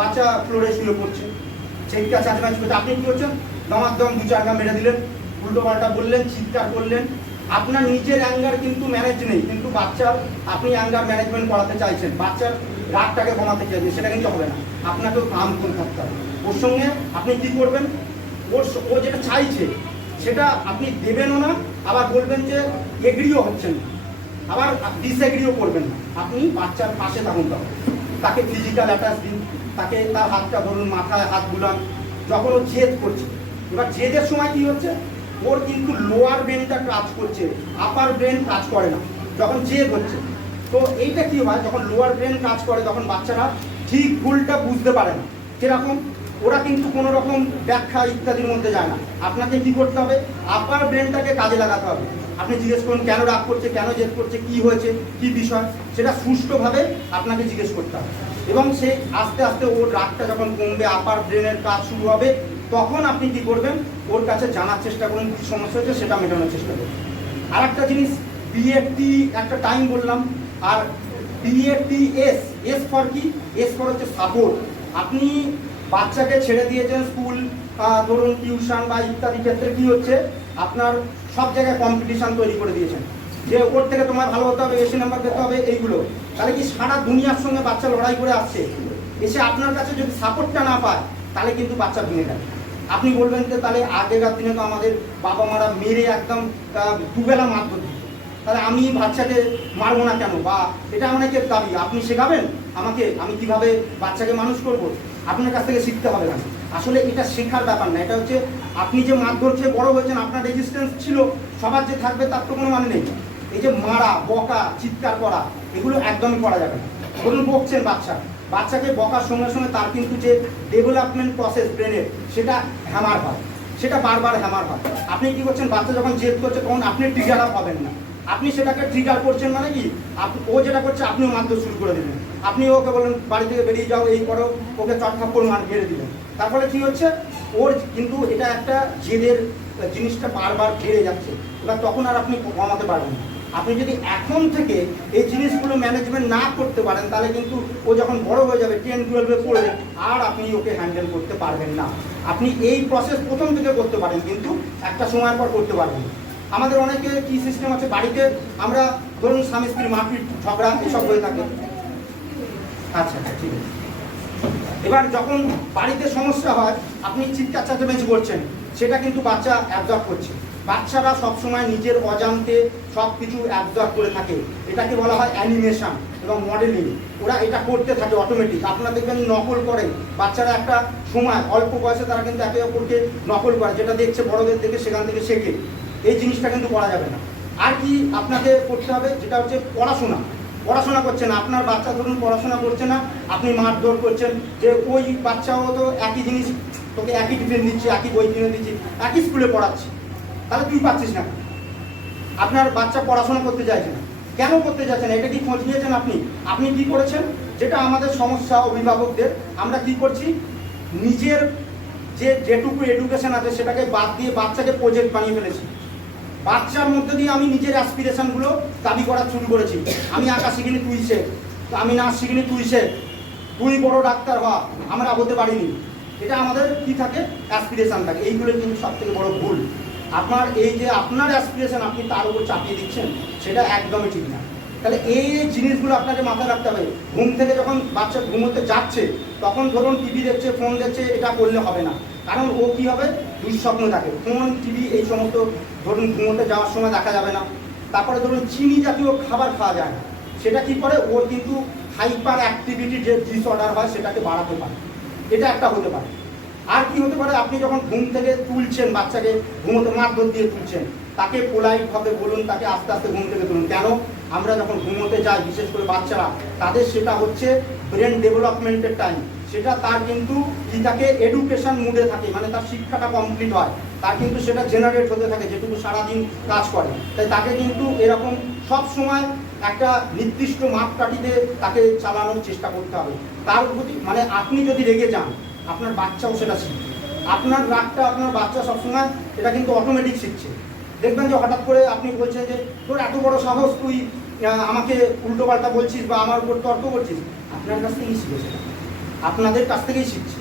বাচ্চা ফ্লোরে শুয়ে পড়ছে, সেইটা চাঁচমাচ করছে, আপনি কি করছেন? দমাদ্দম 2-4 গা মেরে দিলেন, উল্টো পাল্টা বললেন, চিৎকার করলেন। আপনার নিজের অ্যাঙ্গার কিন্তু ম্যানেজ নেই, কিন্তু বাচ্চার আপনি অ্যাঙ্গার ম্যানেজমেন্ট করাতে চাইছেন, বাচ্চার রাগটাকে কমাতে চাইছেন, সেটা কিন্তু হবে না। আপনাকেও কাম করে থাকতে হবে। ওর সঙ্গে আপনি কি করবেন? ও যেটা চাইছে সেটা আপনি দেবেনও না, আবার বলবেন যে এগ্রিও হচ্ছেন না, আবার ডিসএগ্রিও করবেন না। আপনি বাচ্চার পাশে থাকুন, তাকে ফিজিক্যাল অ্যাটাচ দিন, তাকে তার হাতটা ধরুন, মাথায় হাত বুলান। যখন ও জেদ করছে, এবার জেদের সময় কি হচ্ছে? ওর কিন্তু লোয়ার ব্রেনটা কাজ করছে, আপার ব্রেন কাজ করে না যখন জেদ হচ্ছে। তো এইটা কি হয়? যখন লোয়ার ব্রেন কাজ করে তখন বাচ্চারা ঠিক ভুলটা বুঝতে পারে না। সেরকম ওরা কিন্তু কোনো রকম ব্যাখ্যা ইত্যাদির মধ্যে যায় না। আপনাকে কি করতে হবে? আপার ব্রেনটাকে কাজে লাগাতে হবে। আপনি জিজ্ঞেস করুন কেন রাগ করছে, কেন জেদ করছে, কি হয়েছে, কি বিষয়, সেটা সুষ্ঠুভাবে আপনাকে জিজ্ঞেস করতে হবে। এবং সেই আস্তে আস্তে ওর রাগটা যখন কমবে, আপার ব্রেনের কাজ শুরু হবে, তখন আপনি কি করবেন? ওর কাছে জানার চেষ্টা করুন কী সমস্যা হচ্ছে, সেটা মেটানোর চেষ্টা করুন। আর একটা জিনিস, BAT একটা টাইম বললাম, আর BATS, এস ফর কি? এস ফর হচ্ছে সাপোর্ট। আপনি বাচ্চাকে ছেড়ে দিয়েছেন স্কুল, ধরুন টিউশন বা ইত্যাদি ক্ষেত্রে কি হচ্ছে? আপনার সব জায়গায় কম্পিটিশান তৈরি করে দিয়েছেন যে ওর থেকে তোমার ভালো হতে হবে, বেশি নাম্বার পেতে হবে, এইগুলো। তাহলে কি সারা দুনিয়ার সঙ্গে বাচ্চা লড়াই করে আসছে, এসে আপনার কাছে যদি সাপোর্টটা না পায় তাহলে কিন্তু বাচ্চা ভেঙে যাবে। আপনি বলবেন যে তাহলে আগেকার দিনে তো আমাদের বাবা মারা মেরে একদম দুবেলা মারধর দিত, তাহলে আমি বাচ্চাকে মারবো না কেন? বা এটা অনেকের দাবি, আপনি শেখাবেন আমাকে, আমি কিভাবে বাচ্চাকে মানুষ করব, আপনার কাছ থেকে শিখতে হবে না। আসলে এটা শেখার ব্যাপার না, এটা হচ্ছে আপনি যে মারধর খেয়ে বড় হয়েছেন, আপনার রেজিস্ট্যান্স ছিল, সবার যে থাকবে তার তো কোনো মানে নেই। এই যে মারা, বকা, চিৎকার করা, এগুলো একদমই করা যাবে না। ধরুন বকছেন বাচ্চাকে বকার সঙ্গে সঙ্গে তার কিন্তু যে ডেভেলপমেন্ট প্রসেস ব্রেনের, সেটা হ্যামার হয়, সেটা বারবার হ্যামার হয়। আপনি কি করছেন? বাচ্চা যখন জেদ করছে তখন আপনি ট্রিগার আপ হবেন না, আপনি সেটাকে ট্রিগার করছেন, মানে কি ও যেটা করছে আপনিও মারধর শুরু করে দেবেন। আপনি ওকে বলেন বাড়ি থেকে বেরিয়ে যাও, এই করো, ওকে চটখাপ্পড় মেরে দিলেন। তার ফলে কী হচ্ছে? ওর কিন্তু এটা একটা জেদের জিনিসটা বারবার বেড়ে যাচ্ছে, এবার তখন আর আপনি কমাতে পারবেন না। আপনি যদি এখন থেকে এই জিনিসগুলো ম্যানেজমেন্ট না করতে পারেন, তাহলে কিন্তু ও যখন বড় হয়ে যাবে, 10-12-এ পড়বে, আর আপনি ওকে হ্যান্ডেল করতে পারবেন না। আপনি এই প্রসেস প্রথম থেকে করতে পারেন, কিন্তু একটা সময় পর করতে পারবেন। আমাদের অনেকে কি সিস্টেম আছে, বাড়িতে আমরা ধরুন স্বামী স্ত্রী মারপিট, ঝগড়া এসব হয়ে থাকে। আচ্ছা ঠিক আছে। এবার যখন বাড়িতে সমস্যা হয়, আপনি চিৎকার চেঁচামেচি করছেন, সেটা কিন্তু বাচ্চা অ্যাবজর্ব করছে। বাচ্চারা সবসময় নিজের অজান্তে সব কিছু অ্যাবজর্ব করে থাকে, এটাকে বলা হয় অ্যানিমেশন এবং মডেলিং। ওরা এটা করতে থাকে অটোমেটিক। আপনারা দেখবেন নকল করেন বাচ্চারা, একটা সময় অল্প বয়সে তারা কিন্তু একে অপরকে নকল করে, যেটা দেখছে বড়দের দেখে সেখান থেকে শেখে। এই জিনিসটা কিন্তু করা যাবে না। আর কি আপনাকে করতে হবে, যেটা হচ্ছে পড়াশোনা করছেন, আপনার বাচ্চা ধরুন পড়াশোনা করছে না, আপনি মারধর করছেন যে ওই বাচ্চাও তো একই জিনিস, তোকে একই টিফিন দিচ্ছি, একই বই কিনে দিচ্ছি, একই স্কুলে পড়াচ্ছি, তাহলে তুই পাচ্ছিস না। আপনার বাচ্চা পড়াশোনা করতে চাইছে না, কেন করতে যাচ্ছেন? এটা কি খোঁজ নিয়েছেন আপনি? আপনি কি করেছেন? যেটা আমাদের সমস্যা অভিভাবকদের, আমরা কি করছি, নিজের যেটুকু এডুকেশন আছে সেটাকে বাদ দিয়ে বাচ্চাকে প্রজেক্ট বানিয়ে ফেলেছি। বাচ্চার মধ্যে দিয়ে আমি নিজের অ্যাসপিরেশনগুলো দাবি করা শুরু করেছি। আমি আঁকা শিখিনি, তুই শেখ। আমি নাচ শিখিনি, তুই শেখ। তুই বড় ডাক্তার হ, আমরা হতে পারিনি। এটা আমাদের কি থাকে, অ্যাসপিরেশন থাকে। এইগুলো কিন্তু সব থেকে বড় ভুল। আপনার এই যে আপনার অ্যাসপিরেশন আপনি তার উপর চাপিয়ে দিচ্ছেন, সেটা একদমই ঠিক না। তাহলে এই জিনিসগুলো আপনাকে মাথায় রাখতে হবে। ঘুম থেকে যখন বাচ্চা ঘুমোতে যাচ্ছে, তখন ধরুন টিভি দেখছে, ফোন দেখছে, এটা করলে হবে না। কারণ ও কি হবে, দুঃস্বপ্ন থাকে। ফোন, টিভি এই সমস্ত ধরুন ঘুমোতে যাওয়ার সময় দেখা যাবে না। তারপরে ধরুন চিনি জাতীয় খাবার খাওয়া যায় না, সেটা কি করে, ওর কিন্তু হাইপার অ্যাক্টিভিটি যে ডিসঅর্ডার হয় সেটাকে বাড়াতে পারে। এটা একটা হতে পারে। আর কি হতে পারে, আপনি যখন ঘুম থেকে তুলছেন বাচ্চাকে, ঘুমোতে মারধর দিয়ে তুলছেন, তাকে পোলাইটভাবে বলুন, তাকে আস্তে আস্তে ঘুম থেকে তুলুন। কেন? আমরা যখন ঘুমোতে যাই, বিশেষ করে বাচ্চারা, তাদের সেটা হচ্ছে ব্রেন ডেভেলপমেন্টের টাইম। সেটা তার কিন্তু কি থাকে, এডুকেশন মুডে থাকে, মানে তার শিক্ষাটা কমপ্লিট হয়, তার কিন্তু সেটা জেনারেট হতে থাকে যেটুকু সারাদিন কাজ করে। তাই তাকে কিন্তু এরকম সব সময় একটা নির্দিষ্ট মাপকাঠিতে তাকে চালানোর চেষ্টা করতে হবে। তার প্রতি মানে আপনি যদি রেগে যান, আপনার বাচ্চাও সেটা শিখবে। আপনার রাগটা আপনার বাচ্চা সবসময় এটা কিন্তু অটোমেটিক শিখছে। দেখবেন যে হঠাৎ করে আপনি বলছেন যে তোর এত বড় সাহস, তুই আমাকে উল্টো পাল্টা বলছিস বা আমার উপর তর্ক করছিস, আপনার কাছ থেকেই শিখেছে, আপনাদের কাছ থেকেই শিখছে।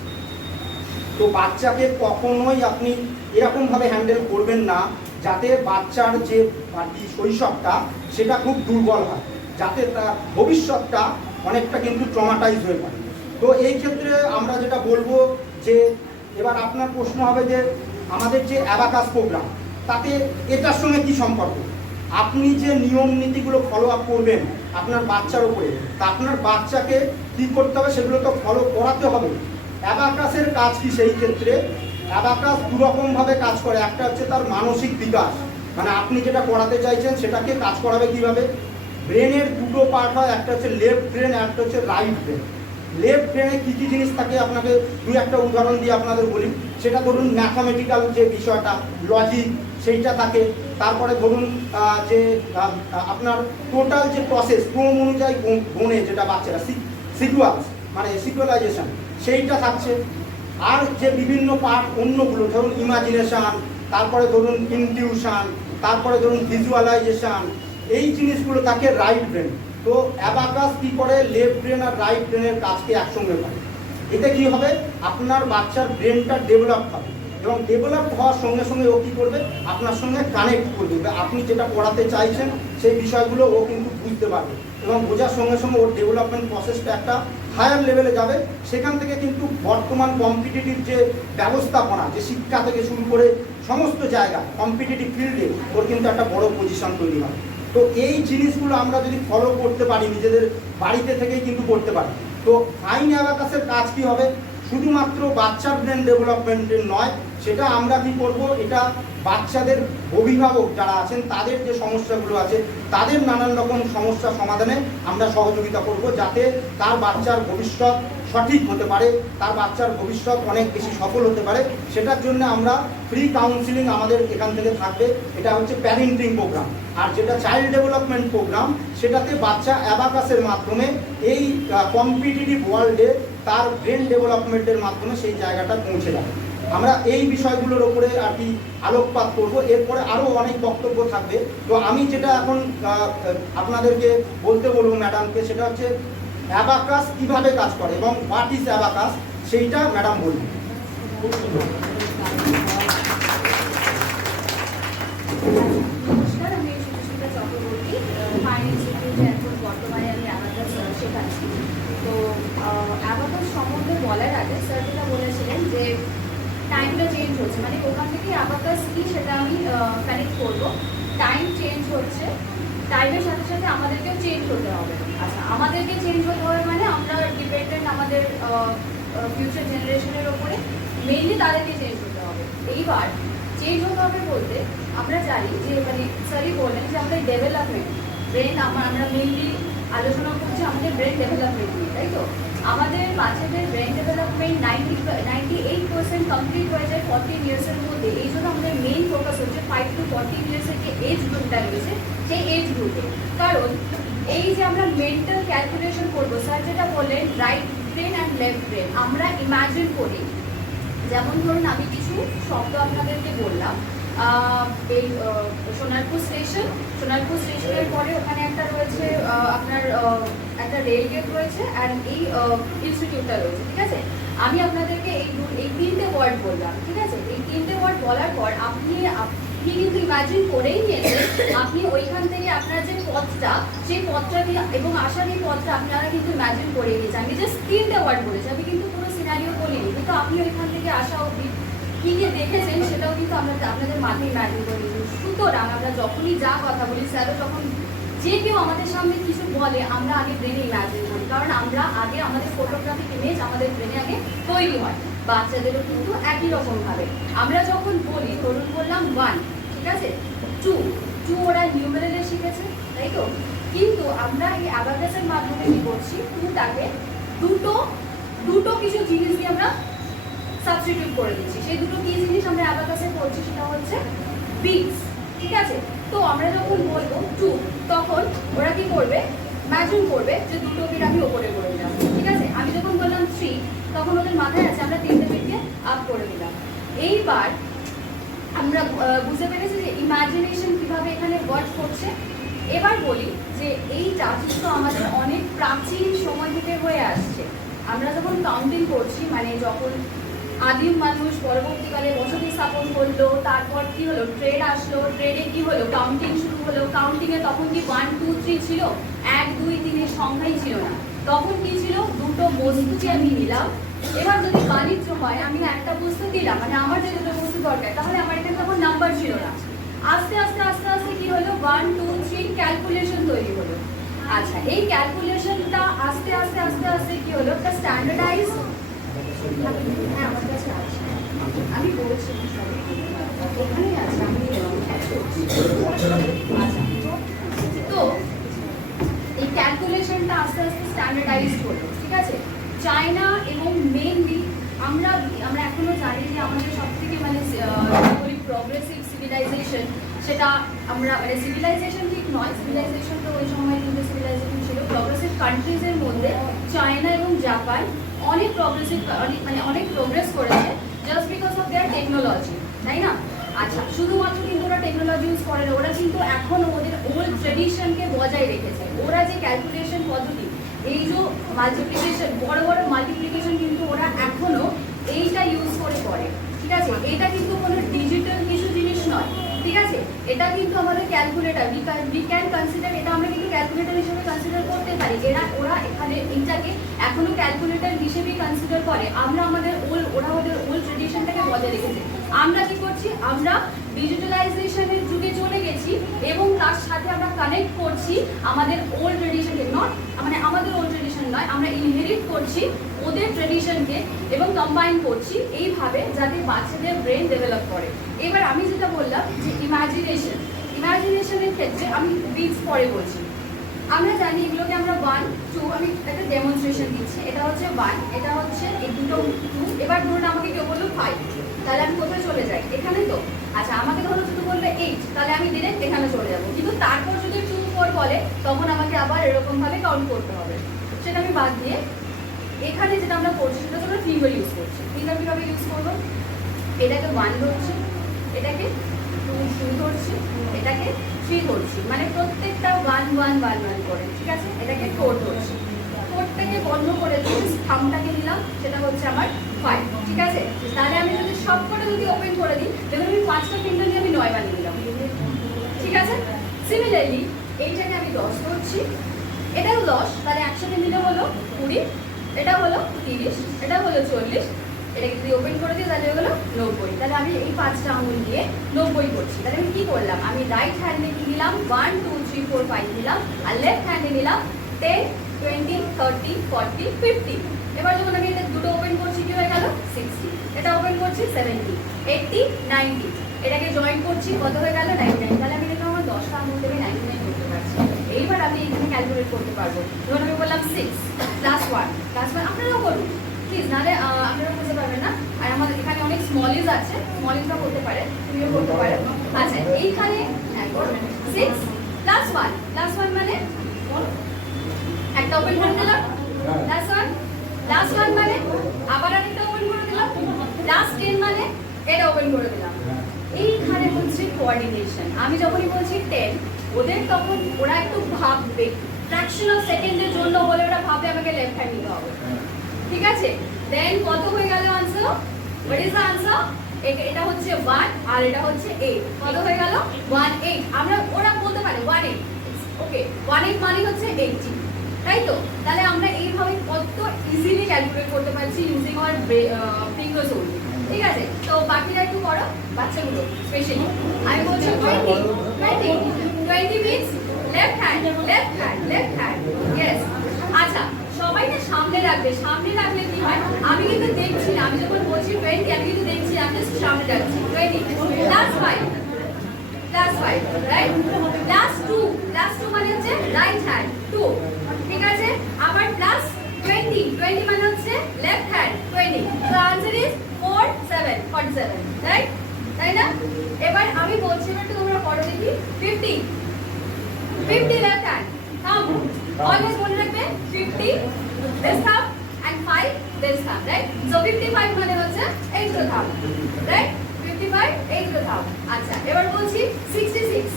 তো বাচ্চাকে কখনোই আপনি এরকমভাবে হ্যান্ডেল করবেন না যাতে বাচ্চার যে শৈশবটা সেটা খুব দুর্বল হয়, যাতে তার ভবিষ্যৎটা অনেকটা কিন্তু ট্রমাটাইজ হয়ে পড়ে। তো এই ক্ষেত্রে আমরা যেটা বলবো যে, এবার আপনার প্রশ্ন হবে যে আমাদের যে অ্যাবাকাস প্রোগ্রাম, তাতে এটার সঙ্গে কি সম্পর্ক? আপনি যে নিয়ম নীতিগুলো ফলো আপ করবেন আপনার বাচ্চার উপরে, তা আপনার বাচ্চাকে কী করতে হবে সেগুলো তো ফলো করাতে হবে। অ্যাবাকাসের কাজ কি? সেই ক্ষেত্রে অ্যাবাকাস দুরকমভাবে কাজ করে। একটা হচ্ছে তার মানসিক বিকাশ, মানে আপনি যেটা করাতে চাইছেন সেটাকে কাজ করাবে কীভাবে। ব্রেনের দুটো পার্ট হয়, একটা হচ্ছে লেফট ব্রেন, একটা হচ্ছে রাইট ব্রেন। লেফট ব্রেনে কী কী জিনিস থাকে আপনাকে দুই একটা উদাহরণ দিয়ে আপনাদের বলি। সেটা ধরুন ম্যাথামেটিক্যাল যে বিষয়টা, লজিক, সেইটা থাকে। তারপরে ধরুন যে আপনার টোটাল যে প্রসেস, ক্রম অনুযায়ী গণে যেটা বাচ্চারা সিকুয়েন্স মানে সিকুয়েলাইজেশন, সেইটা থাকছে। আর যে বিভিন্ন পার্ট অন্যগুলো, ধরুন ইমাজিনেশান, তারপরে ধরুন ইনটিউশন, তারপরে ধরুন ভিজুয়ালাইজেশন, এই জিনিসগুলো থাকে রাইট ব্রেন। তো অ্যাবাকাস কী করে, লেফট ব্রেন আর রাইট ব্রেনের কাজকে একসঙ্গে করে। এতে কী হবে, আপনার বাচ্চার ব্রেনটা ডেভেলপ হবে, এবং ডেভেলপ হওয়ার সঙ্গে সঙ্গে ও কী করবে, আপনার সঙ্গে কানেক্ট করবে। আপনি যেটা পড়াতে চাইছেন সেই বিষয়গুলো ও কিন্তু বুঝতে পারবে, এবং বোঝার সঙ্গে সঙ্গে ওর ডেভেলপমেন্ট প্রসেসটা একটা হায়ার লেভেলে যাবে। সেখান থেকে কিন্তু বর্তমান কম্পিটিটিভ যে ব্যবস্থাপনা, যে শিক্ষা থেকে শুরু করে সমস্ত জায়গা কম্পিটিটিভ ফিল্ডে ওর কিন্তু একটা বড় পজিশন তৈরি হবে। তো এই জিনিসগুলো আমরা যদি ফলো করতে পারি, নিজেদের বাড়িতে থেকেই কিন্তু করতে পারি। তো ফাইন অ্যাবাকাসের কাজ কী হবে, শুধুমাত্র বাচ্চার ব্রেন ডেভেলপমেন্টের নয়, সেটা আমরা কি করব, এটা বাচ্চাদের অভিভাবক যারা আছেন তাদের যে সমস্যাগুলো আছে, তাদের নানান রকম সমস্যা সমাধানে আমরা সহযোগিতা করব, যাতে তার বাচ্চার ভবিষ্যৎ সঠিক হতে পারে, তার বাচ্চার ভবিষ্যৎ অনেক বেশি সফল হতে পারে। সেটার জন্য আমরা ফ্রি কাউন্সিলিং আমাদের এখান থেকে থাকবে। এটা হচ্ছে প্যারেন্টিং প্রোগ্রাম। আর যেটা চাইল্ড ডেভেলপমেন্ট প্রোগ্রাম, সেটাতে বাচ্চা অ্যাবাকাসের মাধ্যমে এই কম্পিটিটিভ ওয়ার্ল্ডে তার ব্রেন ডেভেলপমেন্টের মাধ্যমে সেই জায়গাটা পৌঁছে যাবে। আমরা এই বিষয়গুলোর ওপরে আর কি আলোকপাত করব। এরপরে আরও অনেক বক্তব্য থাকবে। তো আমি যেটা এখন আপনাদেরকে বলতে বলবো ম্যাডামকে, সেটা হচ্ছে অ্যাবাকাস কীভাবে কাজ করে এবং হোয়াট ইজ অ্যাবাকাস, সেইটা ম্যাডাম বলবেন। নমস্কার, আমি সুচিত্রা চক্রবর্তী, ফাইন ইনস্টিটিউটে এখন বর্তমানে আমি অ্যাবাকাস শেখাচ্ছি। তো অ্যাবাকাস সম্বন্ধে বলার আগে স্যার যেটা বলেছিলেন যে টাইমটা চেঞ্জ হচ্ছে, মানে ওখান থেকে অ্যাবাকাস কী সেটা আমি কানেক্ট করবো। টাইম চেঞ্জ হচ্ছে, টাইমের সাথে সাথে আমাদেরকেও চেঞ্জ হতে হবে। আচ্ছা, আমাদেরকে চেঞ্জ হতে হবে মানে আমরা ডিপেন্ডেন্ট আমাদের ফিউচার জেনারেশনের ওপরে, মেইনলি তাদেরকে চেঞ্জ হতে হবে। এইবার চেঞ্জ হতে হবে বলতে আমরা জানি যে মানে স্যারই বললেন যে আমাদের ডেভেলপমেন্ট ব্রেন আমরা মেইনলি আলোচনা করছি আমাদের ব্রেন ডেভেলপমেন্ট নিয়ে, তাই তো? আমাদের বাচ্চাদের ব্রেন ডেভেলপমেন্ট 98% কমপ্লিট হয়ে যায় 14 ইয়ার্সের মধ্যে। এই জন্য আমাদের মেইন ফোকাস হচ্ছে 5 to 14 ইয়ার্সের যে এজ গ্রুপটা রয়েছে সেই এজ গ্রুপে। কারণ এই যে আমরা মেন্টাল ক্যালকুলেশন করবো, স্যার যেটা বললেন right brain and left brain, আমরা ইমাজিন করি। যেমন ধরুন আমি কিছু শব্দ আপনাদেরকে বললাম, এই সোনারপুর স্টেশনের পরে ওখানে একটা রয়েছে আপনার একটা রেল গেট রয়েছে অ্যান্ড এই ইনস্টিটিউটটা রয়েছে, ঠিক আছে? আমি আপনাদেরকে এই তিনটে ওয়ার্ড বললাম, ঠিক আছে? এই তিনটে ওয়ার্ড বলার পর আপনি কিন্তু ইমাজিন করেই নিয়েছেন আপনি ওইখান থেকে আপনার যে পথটা, সেই পথটা এবং আসার এই পথটা আপনারা কিন্তু ইমাজিন করে নিয়েছেন। আমি জাস্ট তিনটে ওয়ার্ড বলেছি, আমি কিন্তু পুরো সিনারিও বলিনি, কিন্তু আপনি ওইখান থেকে আসা অবধি কি কি দেখেছেন সেটাও কিন্তু আপনাদের মাথায় ইমাজিন করে নিয়েছেন। সুতরাং আমরা যখনই যা কথা বলি, স্যারও যখন যে কেউ আমাদের সামনে কিছু বলে, আমরা আগে ব্রেনে ইমাজিন করি, কারণ আমরা আগে আমাদের ফটোগ্রাফিক ইমেজ আমাদের ব্রেনে আগে তৈরি হয়। বাচ্চাদেরও কিন্তু একই রকমভাবে আমরা যখন বলি, ধরুন বললাম 1, ঠিক আছে, 2 ওরা নিউমেরালে শিখেছে, তাই তো? কিন্তু আমরা এই অ্যাবাকাসের মাধ্যমে কি করছি, 2টাকে দুটো কিছু জিনিস দিয়ে আমরা সাবস্টিটিউট করে দিচ্ছি। সেই দুটো কি জিনিস আমরা অ্যাবাকাসে করছি, সেটা হচ্ছে বিটস, ঠিক আছে? তো আমরা যখন বলবো 2, তখন ওরা কি করবে, ইমাজিন করবে যে দুটো বিট আমি ওপরে করে দিলাম, ঠিক আছে? আমি যখন বললাম 3, তখন ওদের মাথায় আছে আমরা 3টে বিটকে আপ করে দিলাম। এইবার আমরা বুঝতে পেরেছি যে ইমাজিনেশন কিভাবে এখানে ওয়ার্ক করছে। এবার বলি যে এই চার্জেসটা আমাদের অনেক প্রাচীন সময় থেকে হয়ে আসছে। আমরা যখন কাউন্টিং করছি, মানে যখন আদিম মানুষ পরবর্তীকালে বসতি স্থাপন করলো, তারপর কি হলো, ট্রেড আসলো, ট্রেডে কি হলো, কাউন্টিং শুরু হলো। কাউন্টিংয়ে তখন কি 1, 2, 3 ছিল, 1, 2, 3 এর সংখ্যাই ছিল না। তখন কি ছিল, দুটো বস্তুকে আমি নিলাম। এবার যদি বাণিজ্য হয়, আমি একটা বস্তু দিলাম, মানে আমার যে দুটো বস্তু দরকার, তাহলে আমার এখানে তখন নাম্বার ছিল না। আস্তে আস্তে কি হলো, 1, 2, 3 ক্যালকুলেশন তৈরি হলো। আচ্ছা, এই ক্যালকুলেশনটা আস্তে আস্তে কি হলো, একটা স্ট্যান্ডার্ডাইজ, হ্যাঁ আমার কাছে আছে, আমি বলছি ওখানেই আছে, আমি আচ্ছা। তো এই ক্যালকুলেশনটা আস্তে আস্তে স্ট্যান্ডার্ডাইজ হলো, ঠিক আছে? চায়না এবং মেনলি আমরা এখনো জানি যে আমাদের সব থেকে মানে প্রগ্রেসিভ সিভিলাইজেশন, সেটা আমরা মানে সিভিলাইজেশন ঠিক নয়, সিভিলাইজেশন তো ওই সময় কিন্তু সিভিলাইজেশন ছিল। প্রগ্রেসিভ কান্ট্রিজের মধ্যে চায়না এবং জাপান অনেক প্রোগ্রেস করেছে just because of their technology, তাই না? আচ্ছা, শুধুমাত্র কিন্তু ওরা টেকনোলজি ইউজ করে না, ওরা কিন্তু এখনও ওদের ওল্ড ট্রেডিশনকে বজায় রেখেছে। ওরা যে ক্যালকুলেশন পদ্ধতি, এই যে মাল্টিপ্লিকেশন, বড় মাল্টিপ্লিকেশন কিন্তু ওরা এখনো এইটা ইউজ করে, ঠিক আছে? এটা কিন্তু কোনো ডিজিটাল কিছু জিনিস নয়, ঠিক আছে? এটা কিন্তু আমাদের ক্যালকুলেটর, উই ক্যান কনসিডার, এটা আমরা কিন্তু ক্যালকুলেটর হিসেবে কনসিডার করতে পারি। ওরা এখানে এইটাকে এখনো ক্যালকুলেটর হিসেবেই কনসিডার করে। ওরা আমাদের ওল্ড ট্রেডিশনটাকে বজায় রেখেছে। আমরা কি করছি, আমরা ডিজিটালাইজেশনের যুগে চলে গেছি এবং তার সাথে আমরা কানেক্ট করছি আমাদের ওল্ড ট্রেডিশনকে, আমাদের ওল্ড ট্রেডিশন নয়, আমরা ইনহেরিট করছি ওদের ট্রেডিশনকে এবং কম্বাইন করছি এইভাবে যাতে বাচ্চাদের ব্রেন ডেভেলপ করে। এবার আমি যেটা বললাম যে ইমাজিনেশনের ক্ষেত্রে আমি বিটস পরে বলছি। আমরা জানি এগুলোকে আমরা 1, 2, আমি একটা ডেমনস্ট্রেশন দিচ্ছি। এটা হচ্ছে 1, এটা হচ্ছে এই দুটো 2। এবার ধরুন আমাকে কেউ বললো 5, তাহলে আমি কোথায় চলে যাই, এখানে তো। আচ্ছা, আমাকে ধরো শুধু বলবে 8, তাহলে আমি ডিরেক্ট এখানে চলে যাবো। কিন্তু তারপর যদি 2, 4 বলে, তখন আমাকে আবার এরকমভাবে কাউন্ট করতে হবে। সেটা আমি বাদ দিয়ে এখানে যেটা আমরা করছি সেটা হচ্ছে আমরা ফিঙ্গার ইউজ করছি। ফিঙ্গার কীভাবে ইউজ করবো, এটাকে 1 ধরছি, এটাকে 2 ধরছি, এটাকে 3 ধরছি, মানে প্রত্যেকটা 1, 1, 1, 1 করে, ঠিক আছে? এটাকে 4 ধরছি, 4টাকে বন্ধ করে দিয়ে থামটাকে নিলাম, সেটা হচ্ছে আমার 5, ঠিক আছে? তাহলে আমি যদি সবকটা যদি ওপেন করে দিই, দেখুন আমি 5টা ফিঙ্গার দিয়ে আমি 9 বানিয়ে দিলাম, ঠিক আছে? সিমিলারলি এইটাকে আমি 10 ধরছি, এটাও 10, তাহলে একসাথে মিলে হলো 20, এটা হলো 30, এটা হলো 40, এটাকে যদি ওপেন করে দিই তাহলে হলো 90। তাহলে আমি এই 5টা আঙুল দিয়ে 90 করছি। তাহলে আমি কি করলাম, আমি রাইট হ্যান্ডে কি নিলাম 1, 2, 3, 4, 5 নিলাম, আর লেফট হ্যান্ডে নিলাম 10, 20, 30, 40, 50। এবার যখন আমি এটা দুটো ওপেন করছি কি হয়ে গেল 60, এটা ওপেন করছি 70, 80, 90, এটাকে জয়েন করছি কত হয়ে গেল 99। তাহলে আমি দেখলাম আমার 10টা আঙুল থেকে 99 করতে পারছি। এইবার আমি এখানে ক্যালকুলেট করতে পারবো। ধরুন আমি বললাম 6 প্লাস 1 আপনারাও করুন প্লিজ, নাহলে আপনারা বুঝতে পারবেন না। আর আমাদের এখানে অনেক স্মল ইজ আছে, স্মল ইজটা করতে পারে, তুমিও করতে পারো। আচ্ছা এইখানে 6 প্লাস 1 মানে একটা ওপেন করে দিলাম প্লাস 1 মানে আবার আরেকটা ওপেন করে দিলাম প্লাস 10 মানে এটা ওপেন করে দিলাম। এইখানে হচ্ছে কোঅর্ডিনেশন। আমি যখনই বলছি 10 ওদের তখন ওরা একটু ভাববে, ফ্র্যাকশন অফ সেকেন্ডের জন্য বলে ওরা ভাববে আমাকে লেফট হ্যান্ড নিতে হবে, ঠিক আছে। দেন কত হয়ে গেল answer? What is the answer? এটা হচ্ছে 1 আর এটা হচ্ছে 8। কত হয়ে গেল? 18। আমরা ওরা বলতে পারে 18, ওকে 18 মানে হচ্ছে 80, তাই তো? তাহলে আমরা এইভাবে কত ইজিলি ক্যালকুলেট করতে পারছি ইউজিং আওয়ার ফিঙ্গার্স ওনলি, ঠিক আছে। তো বাকিরা একটু করো, বাচ্চাগুলো স্পেশালি। আমি বলছি 20 মিনস লেফট হ্যান্ড ইয়েস। আচ্ছা সবাই না সামনে রাখবে, সামনে রাখলে কি হয়, আমি কিন্তু দেখছি না, আমি যখন বলছি 20 আমি কিন্তু দেখছি, আমি জাস্ট সামনে রাখছি 20 প্লাস 5 রাইট, প্লাস 2 মানে হচ্ছে রাইট হ্যান্ড 2, ঠিক আছে। আবার প্লাস 20 মানে হচ্ছে left hand 20। So answer is 47 right, তাই না? এবার আমি বলছি, এবার একটু তোমরা পড়ো দেখি 50 লেফট হ্যান্ড থাম, অলওয়েজ মনে রাখবে 50 this thumb and 5 this thumb, right? So 55 মানে হচ্ছে এই দুটো থাম, রাইট? 55 এই দুটো থাম। আচ্ছা এবার বলছি 66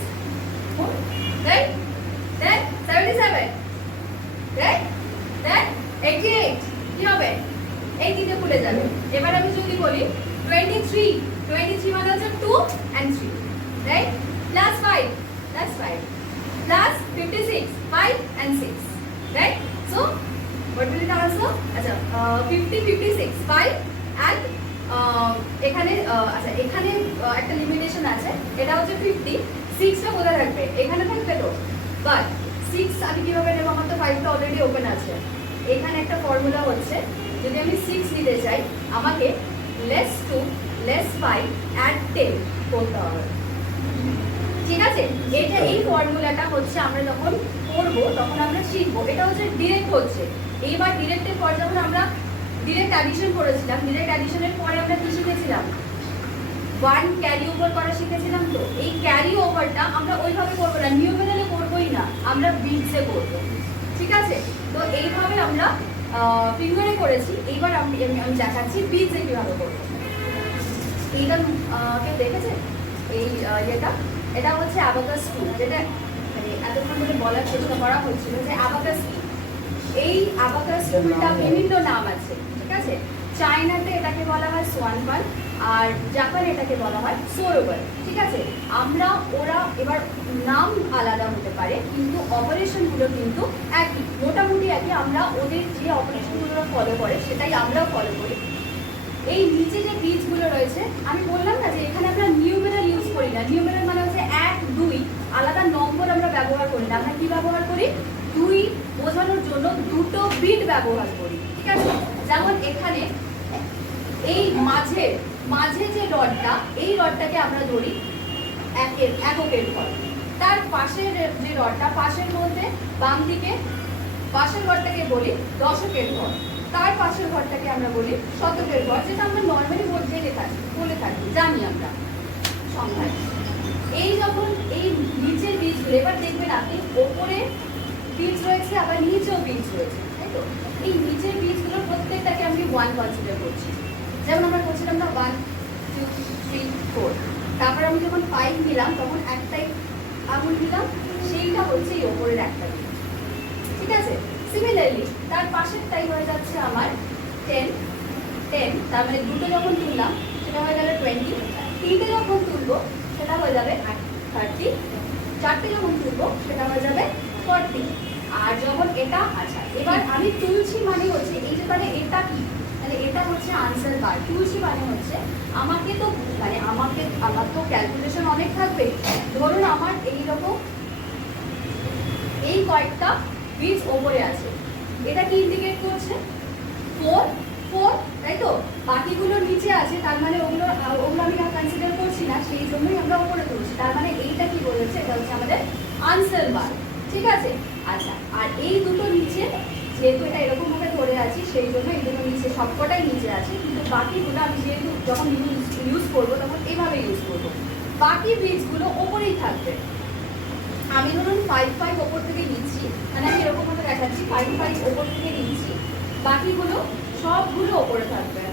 রাইট, দেন 77 রাইট, দেন 88 কি হবে? এই তিনটে ভুলে যাবে। এবার আমি যদি বলি 23 মানে হচ্ছে 2 and 3 right, plus 5 plus 56 5 and 6 right? So what will it answer? আচ্ছা 50 56 5 and এখানে আচ্ছা এখানে একটা লিমিটেশন আছে, এটা হচ্ছে 50, 6 টা কোথায় থাকবে? এখানে থাকবে তো, বাট 6 আমি কিভাবে নেব? আমার তো 5 টা অলরেডি ওপেন আছে। এখানে একটা ফর্মুলা হচ্ছে, যদি আমি 6 নিতে চাই আমাকে less 2 less 5 add 10 করতে হবে, ঠিক আছে। এটা এই ফর্মুলাটা হচ্ছে আমরা যখন করব তখন আমরা শিখবো, এটা হচ্ছে ডিরেক্ট হচ্ছে। এইবার ডিরেক্টের পর যখন আমরা ডিরেক্ট অ্যাডিশন করেছিলাম, ডিরেক্ট অ্যাডিশনের পরে আমরা কি শিখেছিলাম? 1 ক্যারি ওভার করা শিখেছিলাম। তো এই ক্যারি ওভারটা আমরা ওইভাবে করবো না, নিউমেরালে করবোই না, আমরা বিটসে করব, ঠিক আছে। তো এইভাবে আমরা ফিঙ্গারে করেছি। এইবার আমি দেখাচ্ছি বিটসে কিভাবে করবো। এইটা কেউ দেখেছে এই এটা হচ্ছে অ্যাবাকাস টুল, যেটা মানে এতক্ষণ ধরে বলার চেষ্টা করা হচ্ছিল যে অ্যাবাকাস কি। এই অ্যাবাকাস টুলটা বিভিন্ন নাম আছে, ঠিক আছে। চায়নাতে এটাকে বলা হয় সোয়ানপান, আর জাপানে এটাকে বলা হয় সোরোবার, ঠিক আছে। ওরা এবার নাম আলাদা হতে পারে কিন্তু অপারেশনগুলো কিন্তু একই, মোটামুটি একই। আমরা ওদের যে অপারেশনগুলো ফলো করে সেটাই আমরাও ফলো করি। এই নিচে যে বীজগুলো রয়েছে, আমি বললাম না যে এখানে আমরা নিউমেরাল ইউজ করি না। নিউমেরাল মানে হচ্ছে 1 2, আলাদা নম্বর আমরা ব্যবহার করি না। আমরা কি ব্যবহার করি? 2 বোঝানোর জন্য দুটো বিট ব্যবহার করি, ঠিক আছে। যেমন এখানে এই মাঝে যে রডটা, এই রডটাকে আমরা ধরি এককের ঘর। তার পাশের যে রডটা, পাশের মধ্যে বাম দিকে পাশের ঘরটাকে বলি দশকের ঘর, তার পাশের ঘরটাকে আমরা বলি শতকের ঘর, যেটা আমরা নর্মালি বলে থাকি, জানি আমরা সংখ্যায়। এই যখন এই নিচের বীজগুলো, এবার দেখবেন আপনি ওপরে বীজ রয়েছে আবার নিচেও বীজ রয়েছে, তাই তো। এই নিচের বীজগুলোর প্রত্যেকটাকে আমি 1 কনসিডার করছি। যেমন আমরা করছিলাম না 1 2 3 4, তারপর আমি যখন 5 নিলাম তখন একটাই আঙুল দিলাম, সেইটা হচ্ছে এই ওপরের একটা বীজ, ঠিক আছে। সিমিলারলি তার পাশেরটাই হয়ে যাচ্ছে আমার 10, তার মানে দুটো যখন তুললাম সেটা হয়ে গেল 20, তিনটে যখন তুলবো সেটা হয়ে যাবে 30, চারটে যখন তুলবো সেটা হয়ে যাবে 40। আর যখন এটা, আচ্ছা এবার আমি তুলছি মানে হচ্ছে এই যে, মানে এটা কি, মানে এটা হচ্ছে আনসার বার। তুলছি মানে হচ্ছে আমাকে তো মানে আমার তো ক্যালকুলেশন অনেক থাকবে। ধরুন আমার এইরকম এই কয়েকটা বীজ ওপরে আছে, এটা কি ইন্ডিকেট করছে? 4, তাই তো। বাকিগুলো নিচে আছে, তার মানে ওগুলো আমি কনসিডার করছি না, সেই জন্যই আমরা ওপরে তুলছি। তার মানে এইটা কি বলেছে? এটা হচ্ছে আমাদের আনসার বার, ঠিক আছে। আচ্ছা, আর এই দুটো নিচে যেহেতু এটা এরকম ভাবে ধরে আছি সেই জন্য এই দুটো নিচে সবকটাই নিচে আছে, কিন্তু বাকিগুলো আমি যেহেতু যখন ইউজ করবো তখন এইভাবে ইউজ করবো। বাকি বীজগুলো ওপরেই থাকবে। আমি ধরুন 5 ওপর থেকে নিচ্ছি, মানে আমি এরকম ভাবে দেখাচ্ছি 5 ওপর থেকে নিচ্ছি, বাকিগুলো সবগুলো ওপরে থাকবে।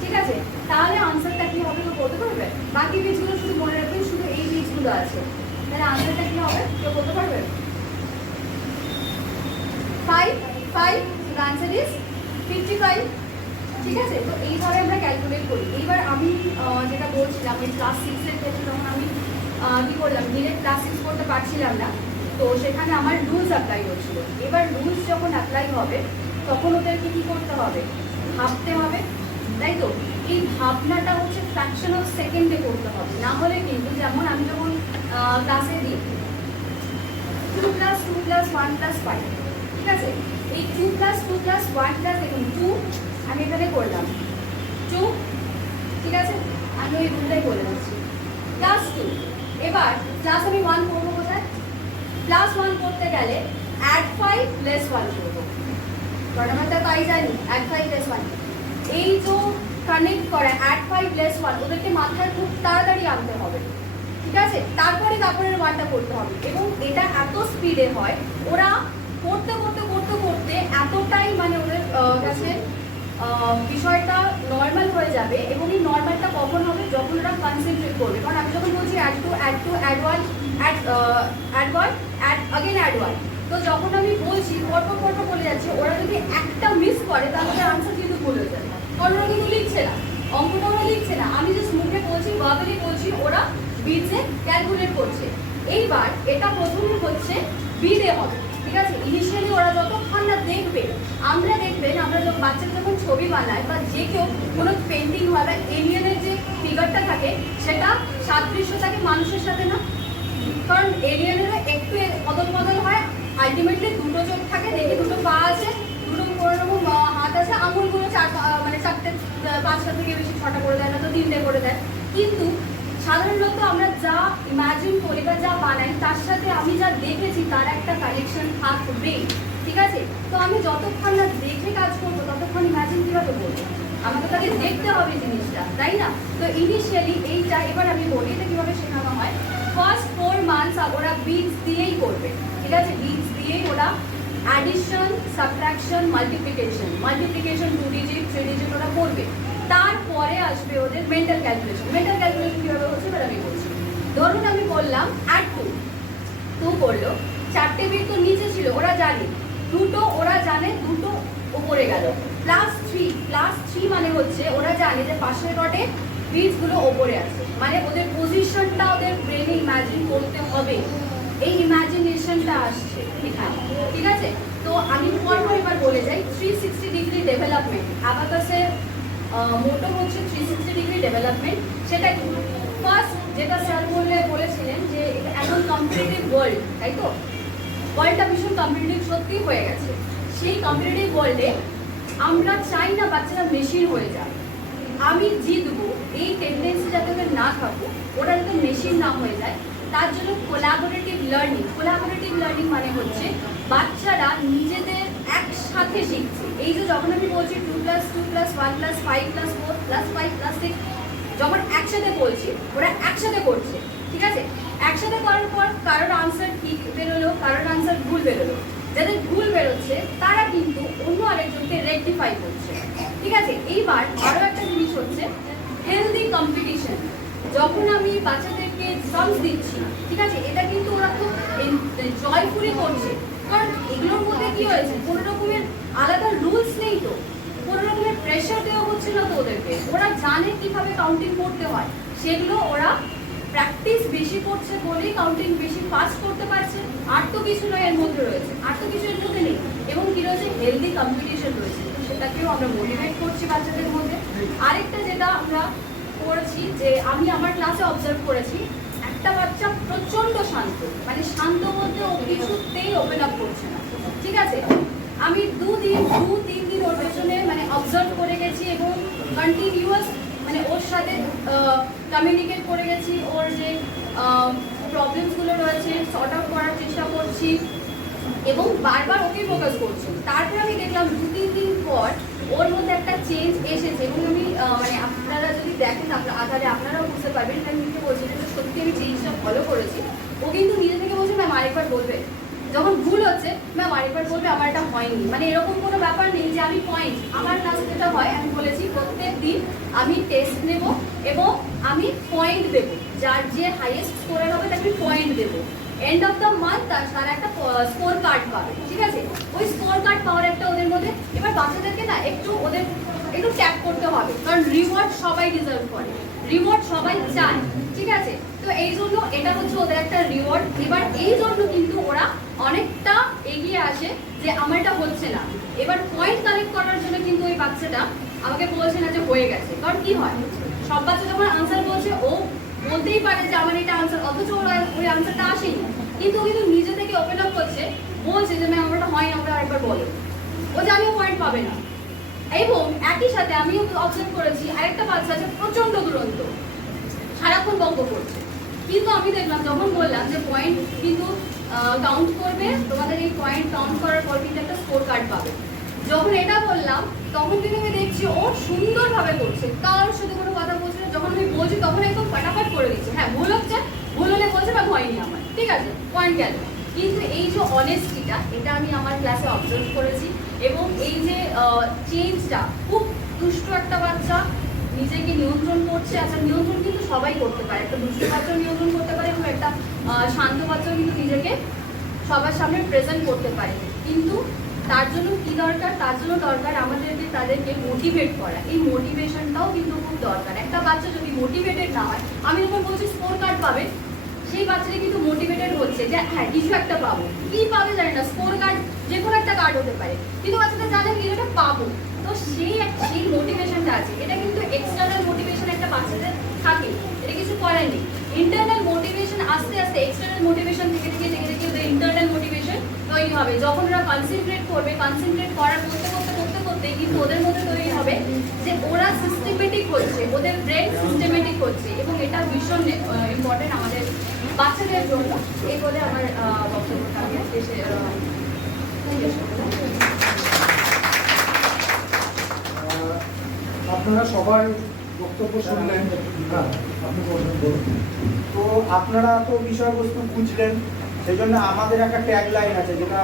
ঠিক আছে, তাহলে আনসারটা কি হবে কেউ বলতে পারবে? বাকি বীজগুলো শুধু মনে রাখবেন শুধু এই বীজগুলো আছে, তাহলে আনসারটা কি হবে কেউ বলতে পারবে? 5 the answer is 55। ঠিক আছে, তো এইভাবে আমরা ক্যালকুলেট করি। এইবার আমি যেটা বলছিলাম ওই ক্লাস 6 এর ক্ষেত্রে যখন আমি কি করলাম, ডিরেক্ট ক্লাস 6 করতে পারছিলাম না, তো সেখানে আমার রুলস অ্যাপ্লাই হচ্ছিল। এবার রুলস যখন অ্যাপ্লাই হবে তখন ওদেরকে কি করতে হবে, ভাবতে হবে, তাই তো? এই ভাবনাটা হচ্ছে ফ্র্যাকশন অফ সেকেন্ডে করতে হবে, না হলে কিন্তু যেমন আমি যখন ক্লাসে দিই 2 + 2 + 1 + 5, ঠিক আছে, এই 2 + 2 + 1 + দেখুন 2 আমি এখানে করলাম 2, ঠিক আছে, আমি ওই রুলটাই বলে দিচ্ছি +2। এবার প্লাস আমি 1 করবো কোথায়? +1 করতে গেলে add 5 less 1 করবো, কারণ আমরা তো তাই জানি add 5 less 1। এই যে কানেক্ট করা add 5 less 1 ওদেরকে মাথায় খুব তাড়াতাড়ি আনতে হবে, ঠিক আছে, তারপরের 1টা করতে হবে। এবং এটা এত স্পিডে হয়, ওরা করতে করতে করতে করতে এতটাই মানে ওদের কাছে বিষয়টা নর্মাল হয়ে যাবে। এবং এই নর্মালটা কখন হবে? যখন ওরা কনসেন্ট্রেট করবে। কারণ আমি যখন বলছি add 2 add 1 add again add 1, তো যখন আমি বলছি পরপর বলে যাচ্ছে, ওরা যদি একটা মিস করে তাহলে আনসার কিন্তু ভুল হয়ে যাবে, কারণ ওরা কিন্তু লিখছে না, অঙ্কটা ওরা লিখছে না, আমি জাস্ট মুখে বলছি, ভার্বালি বলছি, ওরা বিটসে ক্যালকুলেট করছে। এইবার এটা প্রথমে হচ্ছে বিদে হবে, ঠিক আছে। ইনিশিয়ালি ওরা যতক্ষণ না দেখবে, আমরা দেখবেন আমরা যখন বাচ্চারা যখন ছবি বানায় বা যে কেউ কোনো পেন্টিং হয় বা এলিয়েনের যে ফিগারটা থাকে সেটা সাদৃশ্য থাকে মানুষের সাথে না, কারণ এলিয়েনেরও একটু অদল বদল হয়, আলটিমেটলি দুটো চোখ থাকে, দেখে দুটো পা আছে, দুটো কোনোরকম হাত আছে, আঙুলগুলো মানে 4টে 5টা থেকে বেশি 6টা করে দেয় না তো 3টে করে দেয়। কিন্তু সাধারণত আমরা যা ইমাজিন করি বা যা বানাই তার সাথে আমি যা দেখেছি তার একটা কানেকশন থাকবেই, ঠিক আছে। তো আমি যতক্ষণ না দেখে কাজ করবো ততক্ষণ ইমাজিন কীভাবে করবো? আমাকে তাকে দেখতে হবে জিনিসটা, তাই না? তো ইনিশিয়ালি এইটা এবার আমি বলি এটা কীভাবে শেখানো হয়। ফার্স্ট 4 মান্থস ওরা বিটস দিয়েই করবে, ঠিক আছে, বিটস দিয়েই ওরা addition, subtraction, multiplication 2 digit 3 digit ওরা করবে। তারপরে আসবে ওদের মেন্টাল ক্যালকুলেশন। মেন্টাল ক্যালকুলেশন কীভাবে হচ্ছে এবার আমি বলছি। ধরুন আমি বললাম add 2 করলো, 4টে বিট তো নিচে ছিল, ওরা জানে, দুটো ওরা জানে, দুটো উপরে গেল, +3 মানে হচ্ছে ওরা জানে যে পাশের রডে বিটসগুলো ওপরে আছে, মানে ওদের পজিশনটা ওদের ব্রেনে ইমাজিন করতে হবে, এই ইমাজিনেশনটা আসছে এখানে, ঠিক আছে। তো আমি পরপর এবার বলে যাই 360 ডিগ্রি ডেভেলপমেন্ট। অ্যাবাকাসের মোটো হচ্ছে 360 ডিগ্রি ডেভেলপমেন্ট। সেটা কি? ফার্স্ট যেটা স্যার বলেছিলেন যে এখন কম্পিটিটিভ ওয়ার্ল্ড, তাই তো, ওয়ার্ল্ডটা ভীষণ কম্পিটিটিভ সত্যি হয়ে গেছে। সেই কম্পিটিটিভ ওয়ার্ল্ডে আমরা চাই না বাচ্চারা মেশিন হয়ে যাক, আমি জিতবো এই টেন্ডেন্সি যাতে ওদের না থাকুক, ওরা যাতে মেশিন না হয়ে যায়, তার জন্য কোলাবোরেটিভ লার্নিং মানে হচ্ছে বাচ্চারা নিজেদের একসাথে শিখছে। এই যে যখন আমি বলছি 2 + 2 + 1 + 5 + 4 + 5 + 6, যখন একসাথে বলছি ওরা একসাথে করছে, ঠিক আছে। একসাথে করার পর কারোর আনসার ঠিক বেরোলো, কারোর আনসার ভুল বেরোলো, যাদের ভুল বেরোচ্ছে তারা কিন্তু অন্য আরেকজনকে রেকটিফাই করছে, ঠিক আছে। এইবার আরও একটা জিনিস হচ্ছে হেলদি কম্পিটিশন। যখন আমি বাচ্চাদেরকে সামস দিচ্ছি, ঠিক আছে, এটা কিন্তু ওরা খুব জয়ফুলি করছে, কারণ এগুলোর মধ্যে কি হয়েছে, কোনো রকমের আলাদা রুলস নেই, তো কোনো রকমের প্রেশার দেওয়া হচ্ছে না তো ওদেরকে, ওরা জানে কিভাবে কাউন্টিং করতে হয়, সেগুলো ওরা প্র্যাকটিস বেশি করছে বলেই কাউন্টিং বেশি ফাস্ট করতে পারছে। আর তো কিছু নয় এর মধ্যে রয়েছে, আর তো কিছু এর মধ্যে নেই। এবং কি রয়েছে, হেলদি কম্পিটিশন রয়েছে, তো সেটাকেও আমরা মোটিভেট করছি বাচ্চাদের মধ্যে। আরেকটা যেটা আমরা করেছি যে আমি আমার ক্লাসে অবজার্ভ করেছি, একটা বাচ্চা প্রচন্ড শান্ত, মানে শান্ত বলতে ও কিছুতেই ওপেন আপ করছে না, ঠিক আছে। আমি 2-3 দিন ওর পেছনে মানে অবজার্ভ করে গেছি এবং কন্টিনিউয়াস মানে ওর সাথে কমিউনিকেট করে গেছি, ওর যে প্রবলেমসগুলো রয়েছে সর্ট আউট করার চেষ্টা করছি। এবং বারবার ওকেই ফোকাস করছে। তারপর আমি দেখলাম 2-3 দিন পর ওর মধ্যে একটা চেঞ্জ এসেছে এবং আমি মানে আপনারা যদি দেখেন তাহলে আপনারাও বুঝতে পারবেন। এটা নিজে বলছেন যে সত্যি আমি চেঞ্জটা ফলো করেছি। ও কিন্তু নিজে থেকে বলছে ম্যাম আরেকবার বলবে, যখন ভুল হচ্ছে ম্যাম আরেকবার বলবে, আমার এটা হয়নি, মানে এরকম কোনো ব্যাপার নেই যে আমি পয়েন্ট, আমার কাছে যেটা হয় আমি বলেছি প্রত্যেক দিন আমি টেস্ট নেব এবং আমি পয়েন্ট দেবো, যার যে হাইয়েস্ট স্কোরার হবে তাকে পয়েন্ট দেবো। এন্ড অফ দ্য মান্থ তারা একটা স্কোর কার্ড পাবে, ঠিক আছে? ওই স্কোর কার্ড পাওয়ার একটা ওদের মধ্যে, এবার বাচ্চাদেরকে না ওদের একটু ট্যাগ করতে হবে, কারণ রিওয়ার্ড সবাই ডিজার্ভ করে, রিওয়ার্ড সবাই চায়, ঠিক আছে? তো এই জন্য এটা হচ্ছে ওদের একটা রিওয়ার্ড। এবার এই জন্য কিন্তু ওরা অনেকটা এগিয়ে আসে যে আমার এটা হচ্ছে না। এবার পয়েন্ট কালেক্ট করার জন্য কিন্তু ওই বাচ্চাটা আমাকে বলছে না যে হয়ে গেছে, কারণ কি হয় সব বাচ্চা যখন আনসার বলছে ও বলতেই পারে যে আমার এটা আনসার, অথচ ওই আনসারটা আসেনি, কিন্তু ও কিন্তু নিজে থেকে ওপেন আপ করছে, বলছে যে ম্যাম আমারটা হয় না, আমরা আরেকবার বলো, ও জানিও পয়েন্ট পাবে না। এবং একই সাথে আমিও অবজার্ভ করেছি আরেকটা বাচ্চা আছে প্রচন্ড দুরন্ত, সারাক্ষণ বঙ্গ করছে, কিন্তু আমি দেখলাম যখন বললাম যে পয়েন্ট কিন্তু কাউন্ট করবে, তোমাদের এই পয়েন্ট কাউন্ট করার পর কিন্তু একটা স্কোর কার্ড পাবে, যখন এটা বললাম তখন কিন্তু আমি দেখছি ও সুন্দরভাবে করছে, কারোর সাথে কোনো কথা বলছে না, যখন আমি বলছি তখন একদম ফাটাফাট করে দিচ্ছে, হ্যাঁ ভুল হচ্ছে, ভুল হলে বলছে বা হয়নি আমার, ঠিক আছে পয়েন্ট গেল। কিন্তু এই যে অনেস্টিটা, এটা আমি আমার ক্লাসে অবজার্ভ করেছি এবং এই যে চেঞ্জটা, খুব দুষ্ট একটা বাচ্চা নিজেকে নিয়ন্ত্রণ করছে। আচ্ছা নিয়ন্ত্রণ কিন্তু সবাই করতে পারে, একটা দুষ্ট বাচ্চাও নিয়ন্ত্রণ করতে পারে এবং একটা শান্ত বাচ্চাও কিন্তু নিজেকে সবার সামনে প্রেজেন্ট করতে পারে, কিন্তু তার জন্য কি দরকার? তার জন্য দরকার আমাদেরকে তাদেরকে মোটিভেট করা, এই মোটিভেশনটাও কিন্তু খুব দরকার। একটা বাচ্চা যদি মোটিভেটেড না হয়, আমি যখন বলছি স্কোর কার্ড পাবে, সেই বাচ্চাটা কিন্তু মোটিভেটেড হচ্ছে যে হ্যাঁ কিছু একটা পাবো, কি পাবে জানি না, স্কোর কার্ড যে কোনো একটা কার্ড হতে পারে, কিন্তু বাচ্চাটা জানে কিছুটা পাবো, তো সেই মোটিভেশনটা আছে। এটা কিন্তু এক্সটার্নাল মোটিভেশন একটা বাচ্চাদের থাকে, এটা কিছু করার নেই। ইন্টারনাল মোটিভেশন আস্তে আস্তে এক্সটার্নাল মোটিভেশন থেকে ওদের ইন্টারনাল মোটিভেশন তৈরি হবে, যখন ওরা কনসেন্ট্রেট করবে, কনসেন্ট্রেট করার করতে কিন্তু ওদের মধ্যে তৈরি হবে যে ওরা সিস্টেমেটিক হচ্ছে, ওদের ব্রেন সিস্টেমেটিক হচ্ছে, এবং এটা ভীষণ ইম্পর্টেন্ট আমাদের বাচ্চাদের জন্য। এই বলে আমার বক্তব্যটা আমি শেষ করলাম। আপনারা সবাই বক্তব্য শুনলেন, হ্যাঁ আপনি বলুন। তো আপনারা তো বিষয়বস্তু বুঝলেন, সেই জন্য আমাদের একটা ট্যাগ লাইন আছে, যেটা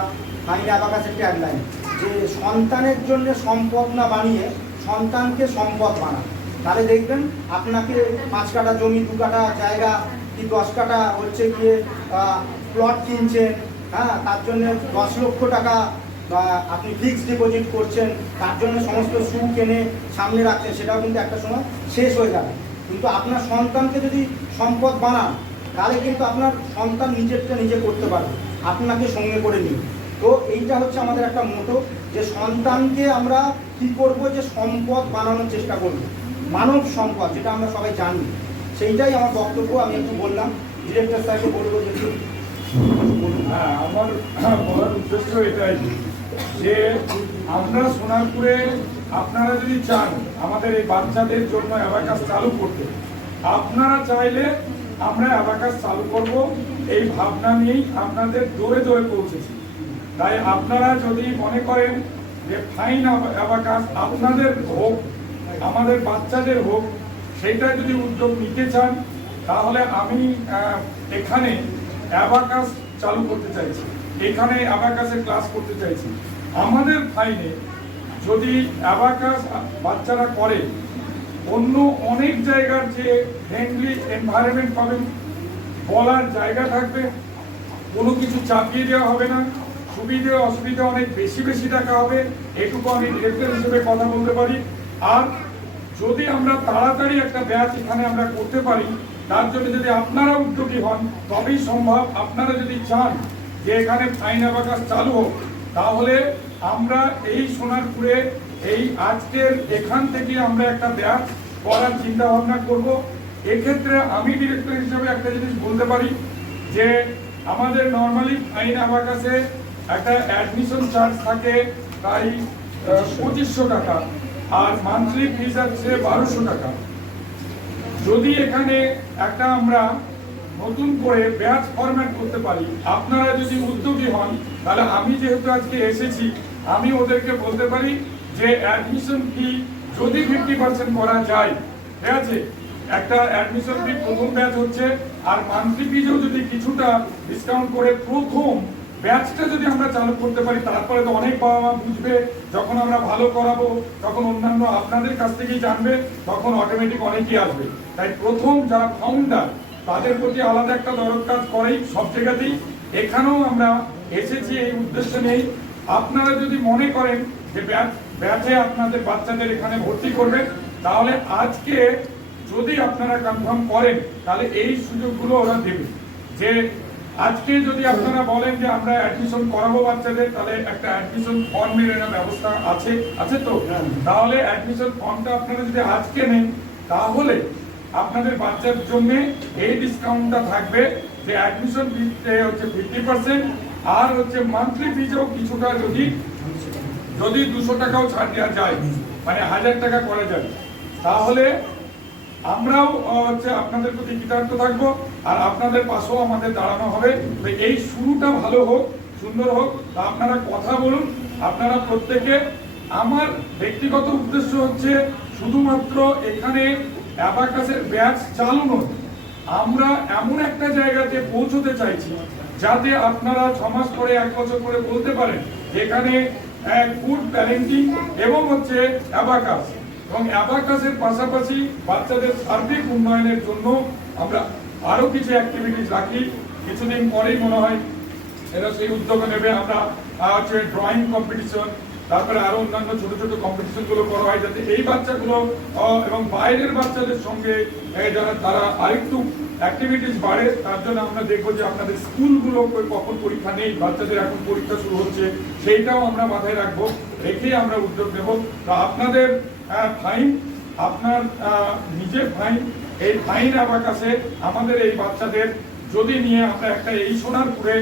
ফাইন অ্যাবাকাসের ট্যাগ লাইন, যে সন্তানের জন্য সম্পদ না বানিয়ে সন্তানকে সম্পদ বানান। তাহলে দেখবেন আপনাকে 5 কাঠা জমি, 2 কাঠা জায়গা কি 10 কাঠা হচ্ছে গিয়ে প্লট কিনছেন, হ্যাঁ তার জন্য 10 লক্ষ টাকা আপনি ফিক্সড ডিপোজিট করছেন, তার জন্য সমস্ত সুদ কিনে সামনে রাখছেন, সেটাও কিন্তু একটা সময় শেষ হয়ে যাবে। কিন্তু আপনার সন্তানকে যদি সম্পদ বানান, তাহলে কিন্তু আপনার সন্তান নিজেরটা নিজে করতে পারবে, আপনাকে সঙ্গে করে নিয়ে। তো এইটা হচ্ছে আমাদের একটা মোটো, যে সন্তানকে আমরা কি করব, যে সম্পদ বানানোর চেষ্টা করব, মানব সম্পদ, যেটা আমরা সবাই জানি। সেইটাই আমার বক্তব্য, আমি একটু বললাম। ডিরেক্টর স্যারকে বলবো যে হ্যাঁ, আমার বলার উদ্দেশ্য এটাই যে আমরা সোনারপুরে, আপনারা যদি চান আমাদের এই বাচ্চাদের জন্য অ্যাবাকাস চালু করতে, আপনারা চাইলে আমরা অ্যাবাকাস চালু করব, এই ভাবনা নিয়েই আপনাদের দৌড়ে দৌড়ে পৌঁছেছি। তাই আপনারা যদি মনে করেন যে ফাইন অ্যাবাকাস আপনাদের হোক, আমাদের বাচ্চাদের হোক, সেটা যদি উদ্যোগ নিতে চান, তাহলে আমি এখানে অ্যাবাকাস চালু করতে চাইছি, এখানে অ্যাবাকাসের ক্লাস করতে চাইছি। আমাদের ফাইনে যদি অ্যাবাকাস বাচ্চারা করে, অন্য অনেক জায়গার যে ফ্রেন্ডলি এনভায়রনমেন্ট পাবেন, বলার জায়গা থাকবে, কোনো কিছু চাপিয়ে দেওয়া হবে না, সুবিধে অসুবিধা অনেক বেশি বেশি টাকা হবে, এটুকু আমি ডিরেক্টর হিসেবে কথা বলতে পারি। আর যদি আমরা তাড়াতাড়ি একটা ব্যাচ এখানে আমরা করতে পারি, তার জন্য যদি আপনারা উদ্যোগী হন তবেই সম্ভব। আপনারা যদি চান যে এখানে ফাইন অ্যাবাকাস চালু হোক, তাহলে আমরা এই সোনারপুরে এই আজকের এখান থেকে আমরা একটা ব্যাচ করার চিন্তা ভাবনা করব। এক্ষেত্রে আমি ডিরেক্টর হিসেবে একটা জিনিস বলতে পারি যে আমাদের নর্মালি ফাইন অ্যাবাকাসে একটা অ্যাডমিশন চার্জ থাকে প্রায় 2500 টাকা, আর মান্থলি ফিজ আছে 1200 টাকা। যদি এখানে একটা আমরা নতুন করে ব্যাচ ফরম্যাট করতে পারি, আপনারা যদি উদ্যোগী হন, তাহলে আমি যেহেতু আজকে এসেছি, আমি ওদেরকে বলতে পারি যে অ্যাডমিশন ফি যদি 50% করা যায়, ঠিক আছে, একটা অ্যাডমিশন ফি প্রথম ব্যাচ হচ্ছে, আর মান্থলি ফিজও যদি কিছুটা ডিসকাউন্ট করে প্রথম ব্যাচটা যদি আমরা চালু করতে পারি, তারপরে তো অনেক বাবা মা বুঝবে, যখন আমরা ভালো করাবো তখন অন্যান্য আপনাদের কাছ থেকেই জানবে, তখন অটোমেটিক অনেকেই আসবে। তাই প্রথম যারা ফাউন্ডার তাদের প্রতি আলাদা একটা দরদ কাজ করেই সব জায়গাতেই। এখানেও আমরা এসেছি এই উদ্দেশ্য নেই। আপনারা যদি মনে করেন যে ব্যাচে আপনাদের বাচ্চাদের এখানে ভর্তি করবেন, তাহলে আজকে যদি আপনারা কনফার্ম করেন তাহলে এই সুযোগগুলো ওরা দেবে। যে আজকে যদি আপনারা বলেন যে আমরা অ্যাডমিশন করাবো বাচ্চাদের, তাহলে একটা অ্যাডমিশন ফর্মের ব্যবস্থা আছে তো, তাহলে অ্যাডমিশন ফর্মটা আপনারা যদি আজকে নেন তাহলে আপনাদের বাচ্চার জন্য এই ডিসকাউন্টটা থাকবে, যে অ্যাডমিশন ফিতে হচ্ছে 50%, আর হচ্ছে মান্থলি ফিজও কিছুটা যদি 200 টাকাও ছাড় দেওয়া যায়, মানে 1000 টাকা করা যায়, তাহলে আমরাও হচ্ছে আপনাদের প্রতি কৃতজ্ঞ থাকবো, আর আপনাদের পাশেও আমাদের দাঁড়ানো হবে। এই শুরুটা ভালো হোক, সুন্দর হোক। আপনারা কথা বলুন, আপনারা প্রত্যেকে। আমার ব্যক্তিগত উদ্দেশ্য হচ্ছে শুধুমাত্র এখানে অ্যাবাকাসের ব্যাচ চালু নয়, আমরা এমন একটা জায়গাতে পৌঁছতে চাইছি যাতে আপনারা 6 মাস পরে 1 বছর পরে বলতে পারেন যেখানে গুড প্যারেন্টিং এবং হচ্ছে অ্যাবাকাস, এবং অ্যাবাকাসের পাশাপাশি বাচ্চাদের সার্বিক উন্নয়নের জন্য আমরা আরো কিছু অ্যাক্টিভিটিস রাখি। কিছুদিন পরেই মনে হয় এরা সেই উদ্যোগ নেবে। আমরা হচ্ছে ড্রয়িং কম্পিটিশন, তারপরে আরো অন্যান্য ছোট ছোট কম্পিটিশন গুলো করা হয়, যাতে এই বাচ্চাগুলো এবং বাইরের বাচ্চাদের সঙ্গে যারা তারা আরেকটু অ্যাক্টিভিটিস বাড়ে। তার জন্য আমরা দেখবো যে আপনাদের স্কুলগুলো কখন পরীক্ষা নেই, বাচ্চাদের এখন পরীক্ষা শুরু হচ্ছে, সেইটাও আমরা মাথায় রাখবো, রেখেই আমরা উদ্যোগ নেব। তো আপনাদের ফাইন, আপনার নিজের ফাইন, এই ফাইন অ্যাবাকাসে আমাদের এই বাচ্চাদের যদি নিয়ে আমরা একটা এই সোনারপুরে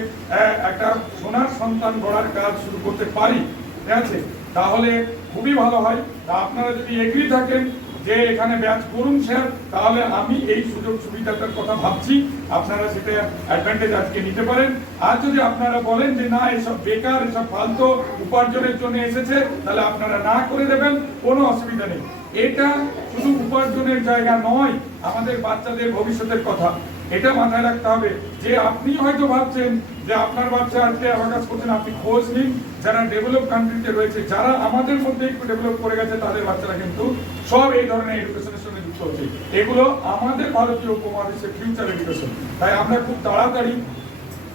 একটা সোনার সন্তান গড়ার কাজ শুরু করতে পারি, ঠিক আছে, তাহলে খুবই ভালো হয়। তা আপনারা যদি এগ্রি থাকেন যে এখানে ব্যাচ করুন স্যার, তাহলে আমি এই সুযোগ সুবিধাটার কথা ভাবছি, আপনারা সেটা অ্যাডভান্টেজ আজকে নিতে পারেন। আর যদি আপনারা বলেন যে না এসব বেকার, এসব ফালতু উপার্জনের জন্য এসেছে, তাহলে আপনারা না করে দেবেন, কোনো অসুবিধা নেই। এটা শুধু উপার্জনের জায়গা নয়, আমাদের বাচ্চাদের ভবিষ্যতের কথা, এটা মাথায় রাখতে হবে। যে আপনি হয়তো ভাবছেন যে আপনার বাচ্চা আজকে অ্যাবাকাস করছেন, আপনি খোঁজ নিন যারা ডেভেলপ কান্ট্রিতে রয়েছে, যারা আমাদের মধ্যে একটু ডেভেলপ করে গেছে, তাদের বাচ্চারা কিন্তু সব এই ধরনের এডুকেশনের সঙ্গে যুক্ত হচ্ছে। এগুলো আমাদের ভারতীয় উপমহাদেশের ফিউচার এডুকেশন। তাই আমরা খুব তাড়াতাড়ি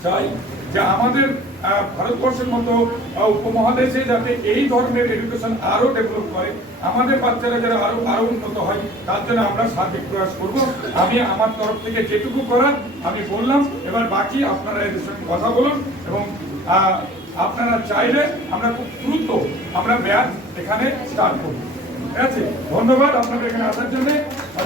চাই যে আমাদের ভারতবর্ষের মতো উপমহাদেশে যাতে এই ধরনের এডুকেশন আরো ডেভেলপ করে, আমাদের বাচ্চারা যারা আরো উন্নত হয়, তার জন্য আমরা সার্বিক প্রয়াস করব। আমি আমার তরফ থেকে যেটুকু করার আমি বললাম, এবার বাকি আপনারা এদের সঙ্গে কথা বলুন, এবং আপনারা চাইলে আমরা খুব দ্রুত আমরা ব্যাচ এখানে স্টার্ট করব। ঠিক আছে, ধন্যবাদ আপনাদের এখানে আসার জন্য।